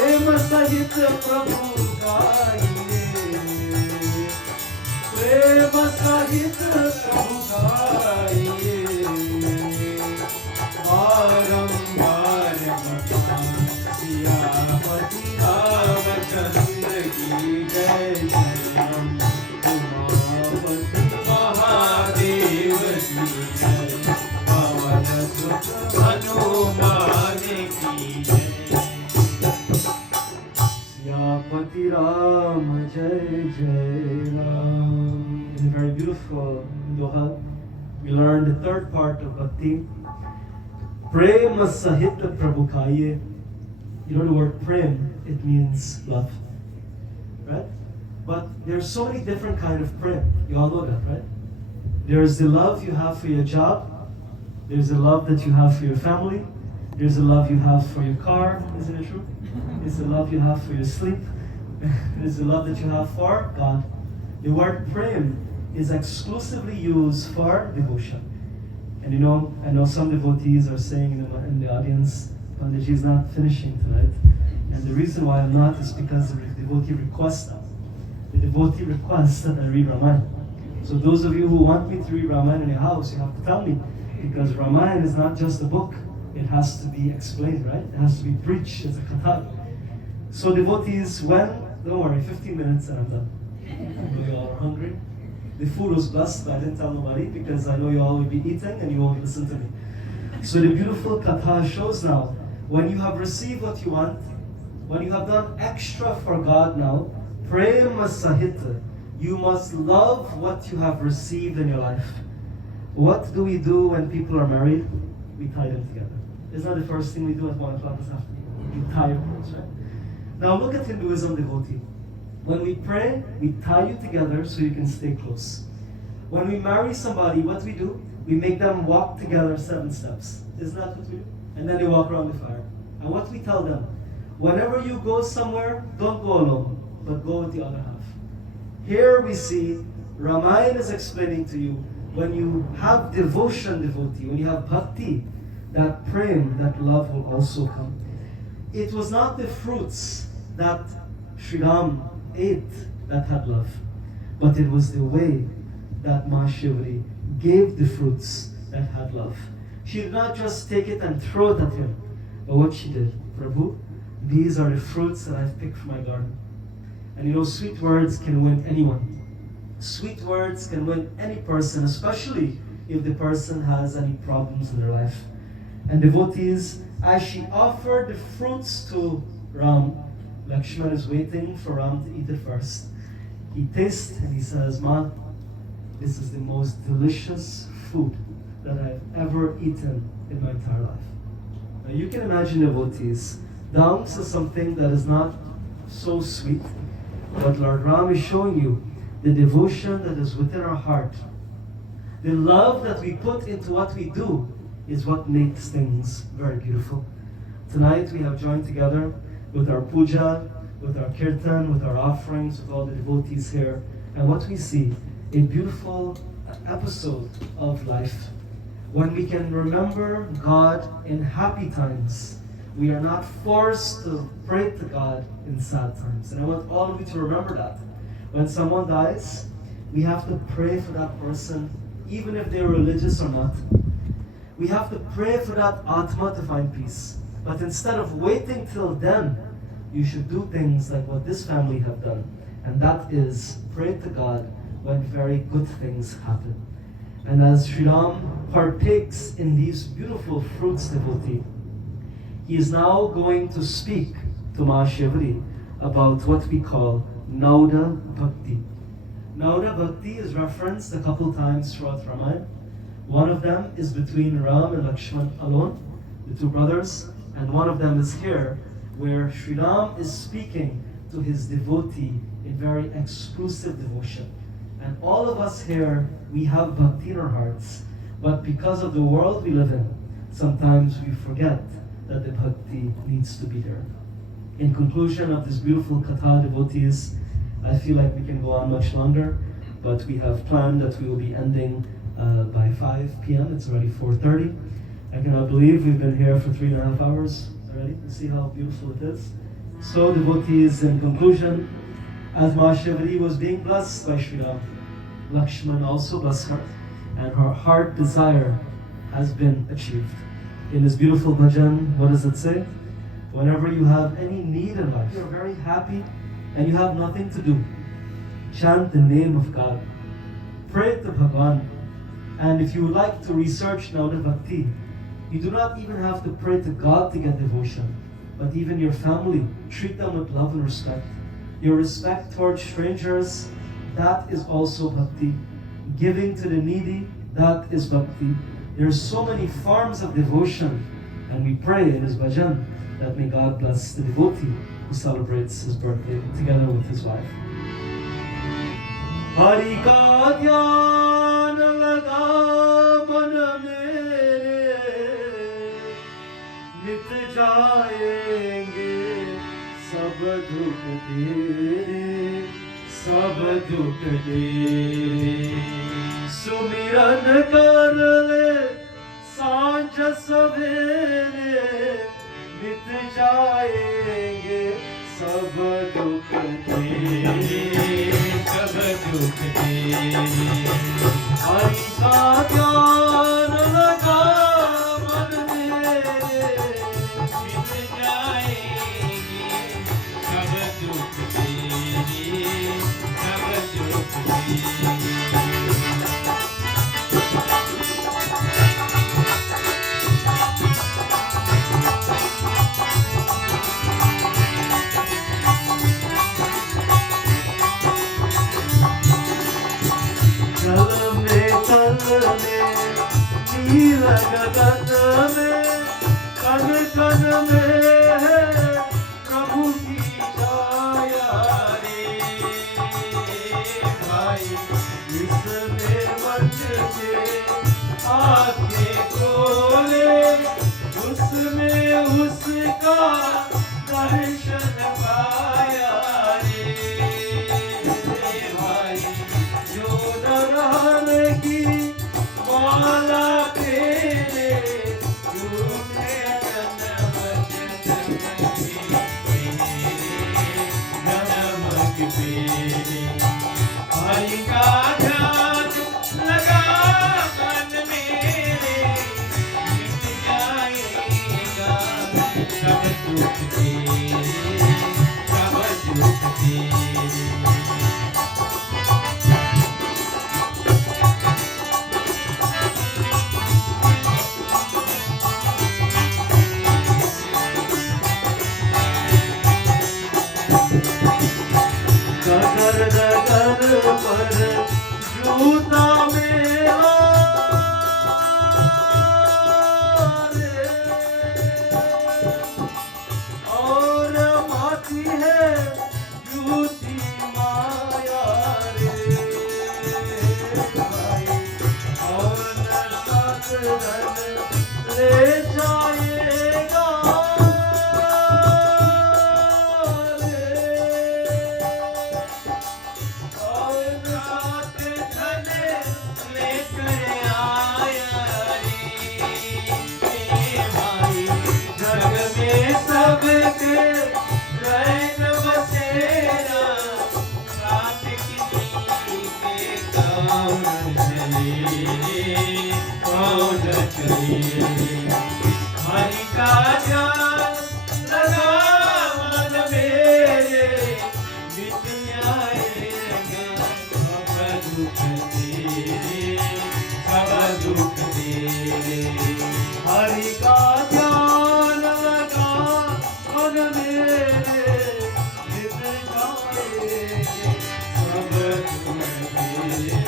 प्रेम सहित प्रभु गाइए, प्रेम सहित प्रभु गाइए, बारंबार मकान सियापति रामचंद्र की जय जय राम, उमापति महादेव की जय, पवन सुत हनुमान की जय, सियापति राम जय जय Ram. In a very beautiful doha, we learn the third part of Bhakti. Prema Sahita Prabhukaye. You know the word prem, it means love. Right? But there's so many different kind of prayer. You all know that, right? There's the love you have for your job. There's the love that you have for your family. There's the love you have for your car. Isn't it true? It's the love you have for your sleep. It's the love that you have for God. The word prem is exclusively used for devotion. And you know, I know some devotees are saying in the audience, Panditji is not finishing tonight. And the reason why I'm not is because the devotee requests that. The devotee requests that I read Ramayana. So those of you who want me to read Ramayana in your house, you have to tell me. Because Ramayana is not just a book. It has to be explained, right? It has to be preached as a katha. So devotees, don't worry, 15 minutes and I'm done. I know you all are hungry. The food was blessed, but I didn't tell nobody because I know you all will be eating and you won't listen to me. So the beautiful katha shows now, when you have received what you want, when you have done extra for God now, prema sahita, you must love what you have received in your life. What do we do when people are married? We tie them together. Isn't that the first thing we do at 1 o'clock this afternoon? We tie your clothes, right? Now look at Hinduism devotee. When we pray, we tie you together so you can stay close. When we marry somebody, what we do? We make them walk together 7 steps. Isn't that what we do? And then they walk around the fire. And what we tell them? Whenever you go somewhere, don't go alone, but go with the other half. Here we see, Ramayana is explaining to you, when you have devotion, devotee, when you have bhakti, that prem, that love will also come. It was not the fruits that Sri Ram ate that had love, but it was the way that Mahashivri gave the fruits that had love. She did not just take it and throw it at him, but what she did, Prabhu, these are the fruits that I've picked from my garden. And you know, sweet words can win anyone. Sweet words can win any person, especially if the person has any problems in their life. And devotees, as she offered the fruits to Ram, Lakshman is waiting for Ram to eat it first. He tastes and he says, Ma, this is the most delicious food that I've ever eaten in my entire life. Now you can imagine devotees down to something that is not so sweet, but Lord Ram is showing you the devotion that is within our heart. The love that we put into what we do is what makes things very beautiful. Tonight we have joined together with our puja, with our kirtan, with our offerings, with all the devotees here. And what we see, a beautiful episode of life. When we can remember God in happy times, we are not forced to pray to God in sad times. And I want all of you to remember that. When someone dies, we have to pray for that person, even if they're religious or not. We have to pray for that Atma to find peace. But instead of waiting till then, you should do things like what this family have done. And that is pray to God when very good things happen. And as Sri Ram partakes in these beautiful fruits, devotee, he is now going to speak to Mahashivri about what we call Nauda Bhakti. Nauda Bhakti is referenced a couple times throughout Ramayana. One of them is between Ram and Lakshman alone, the 2 brothers, and one of them is here, where Sri Ram is speaking to his devotee in very exclusive devotion. And all of us here, we have bhakti in our hearts, but because of the world we live in, sometimes we forget that the bhakti needs to be there. In conclusion of this beautiful katha, devotees, I feel like we can go on much longer, but we have planned that we will be ending by 5 p.m. It's already 4:30. I cannot believe we've been here for 3.5 hours already. You see how beautiful it is? So devotees, in conclusion, as Mahashivri was being blessed by Sri Ram, Lakshman also blessed her, and her heart desire has been achieved. In this beautiful bhajan, what does it say? Whenever you have any need in life, you're very happy and you have nothing to do, chant the name of God, pray to Bhagavan. And if you would like to research Nauda Bhakti, you do not even have to pray to God to get devotion, but even your family, treat them with love and respect. Your respect towards strangers, that is also bhakti. Giving to the needy, that is bhakti. There are so many forms of devotion, and we pray in this bhajan that may God bless the devotee who celebrates his birthday together with his wife. Hari का ध्यान लगा मन मेरे, मिट जाएंगे सब दुख तेरे, सब दुख तेरे। सुमिरन कर ले सांझ सवेरे, मिट जाएंगे सब दुख तेरे, सब दुख तेरे। हरि का ध्यान लगा मन मेरे, मिट जाएंगे सब दुख तेरे, सब दुख तेरे। जल में तल में नील गगन में, कण कण में है प्रभु की छाया रे भाई। इसमें मंच के आंखें खोले, उसमें उसका दर्शन पाया रे भाई। जो दरबार की माला फेरे, झूठे जन्म नमक फेरे। हरि का ध्यान लगा मन मेरे, मिट जाएगा सब दुख तेरे, सब दुख तेरे। डगर डगर पर जूता मेरा रे, और माटी है जूती माया रे भाई। और न साथ धन ले जाएगा सबके रैन बसेरा, साथ किसी के कौन चले, कौन चले। हरि का ध्यान लगा मन मेरे, मिट जाएगा सब दुख तेरे, सब दुख तेरे। हरि का ध्यान लगा मन मेरे, मिट जाएंगे सब दुख तेरे।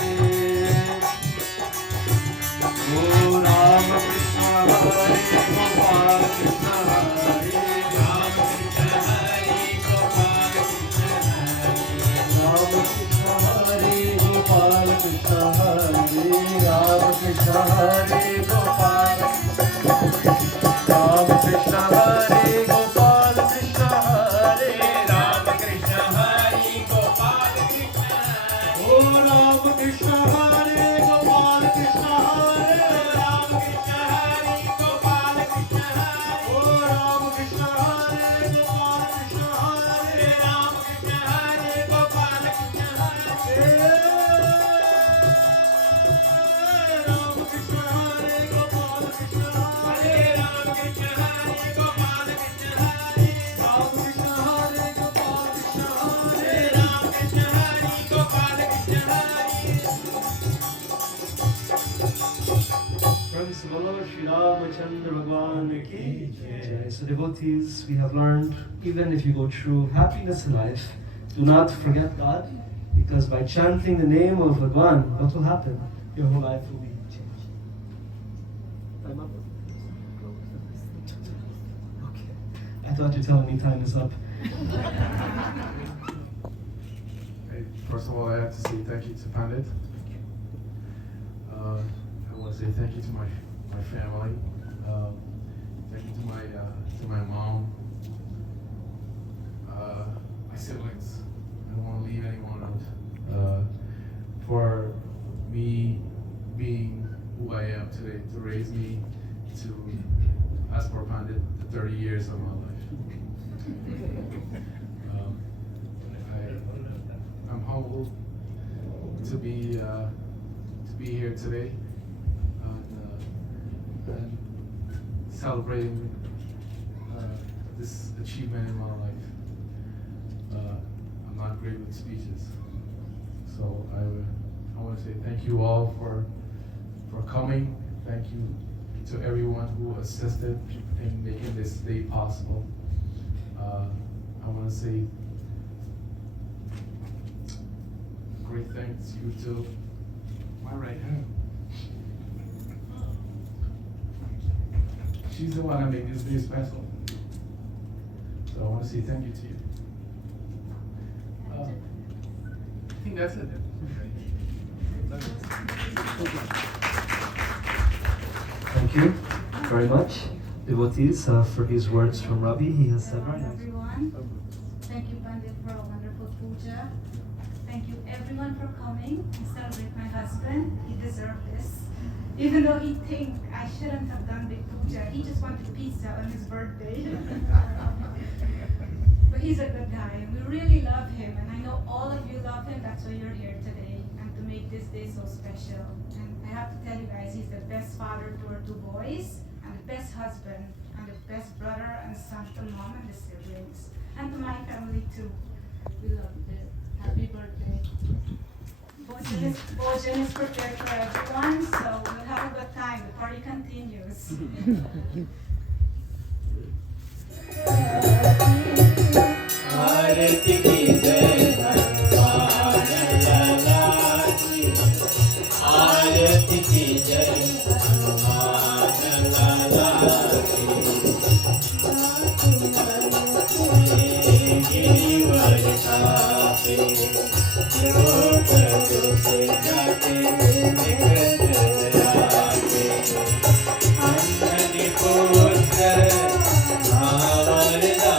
ओ राम कृष्ण हरे गोपाल कृष्ण हरे, राम कृष्ण हरि गोपाल कृष्ण हरि, राम कृष्ण हरे गोपाल कृष्ण हरे, राम कृष्ण हरे गोपाल, राम कृष्ण हरे गोपाल कृष्ण हरे, राम कृष्ण हरि गोपाल कृष्ण हरि। ओ राम कृष्ण हरे गोपाल कृष्ण हरे, राम कृष्ण हरि गोपाल कृष्ण हरि। ओ राम कृष्ण हरे गोपाल कृष्ण हरे, राम कृष्ण हरि गोपाल कृष्ण हरि। राम कृष्ण हरे गोपाल कृष्ण हरे, राम कृष्ण हरि गोपाल कृष्ण हरि। राम कृष्ण हरे गोपाल कृष्ण हरे। Ram Krishna Hari Gopal Krishna Hari. Praise the Lord, Shri Ramachandra Bhagwan ki jai. So devotees, we have learned, even if you go through happiness in life, do not forget God, because by chanting the name of Bhagwan, what will happen? Your whole life will be changed. Time up? Okay. I thought you were telling me time is up. For First of all, I have to say thank you to Pandit. I want to say thank you to my family. Thank you to my mom, my siblings. I don't want to leave anyone out. For me being who I am today, to raise me, to ask for Pandit the 30 years of my life. I'm humbled to be here today and celebrating this achievement in my life. I'm not great with speeches, so I want to say thank you all for coming. Thank you to everyone who assisted in making this day possible. I want to say great thanks you to my right hand. She's the one that made this day special. So I want to say thank you to you. I think that's it. Thank you very much, devotees, for these words from Robby. He has said Hello very nice. everyone. Thank you, Pandit, for a wonderful puja. Thank you everyone for coming to celebrate my husband. He deserved this. Even though he think I shouldn't have done the puja, he just wanted pizza on his birthday. But he's a good guy, and we really love him, and I know all of you love him. That's why you're here today, and to make this day so special. And I have to tell you guys, he's the best father to our 2 boys, and the best husband, and the best brother and son to mom and the siblings, and to my family too. We love you. Happy birthday. Bhojan is prepared for everyone, so we'll have a good time. The party continues. आरती की जय हनुमान लाला की आरती की जय हनुमान लाला की गिरिवर खाते लोक से जाते निकट आते अंजनी पुत्र भावरदाई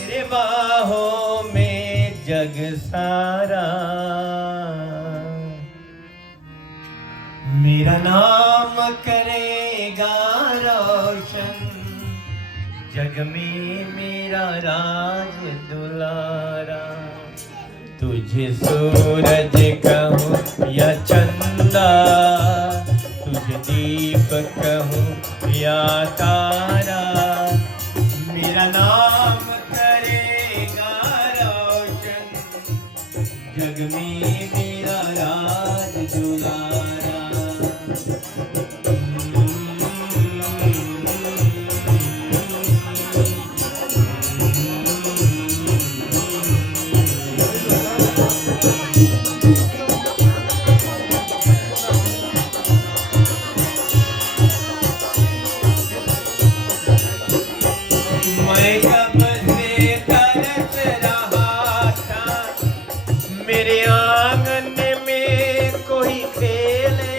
मेरे बाहों में जग सारा, मेरा नाम करेगा रोशन, जग में मेरा राज दुलारा। तुझे सूरज कहूँ या चंदा, तुझे दीप कहूँ या तारा, मेरा नाम करेगा रोशन, जग में मेरा राज दुलारा। मैं कब से तरस रहा था, मेरे आंगन में कोई खेले,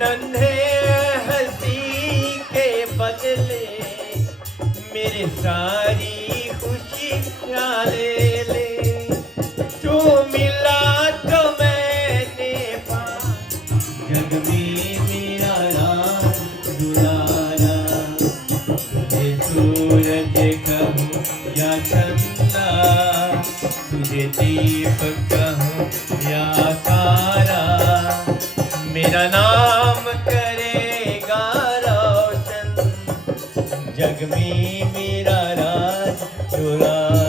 नन्हे हंसी के बदले मेरे सारी खुशियाँ ले ले। तू मिला तो मैंने पाया, जग में मेरा राज दुलारा। तुझे सूरज कहूँ या चंदा, तुझे दीप कहूँ या तारा, मेरा नाम करेगा रोशन, जग में मेरा राज दुलारा।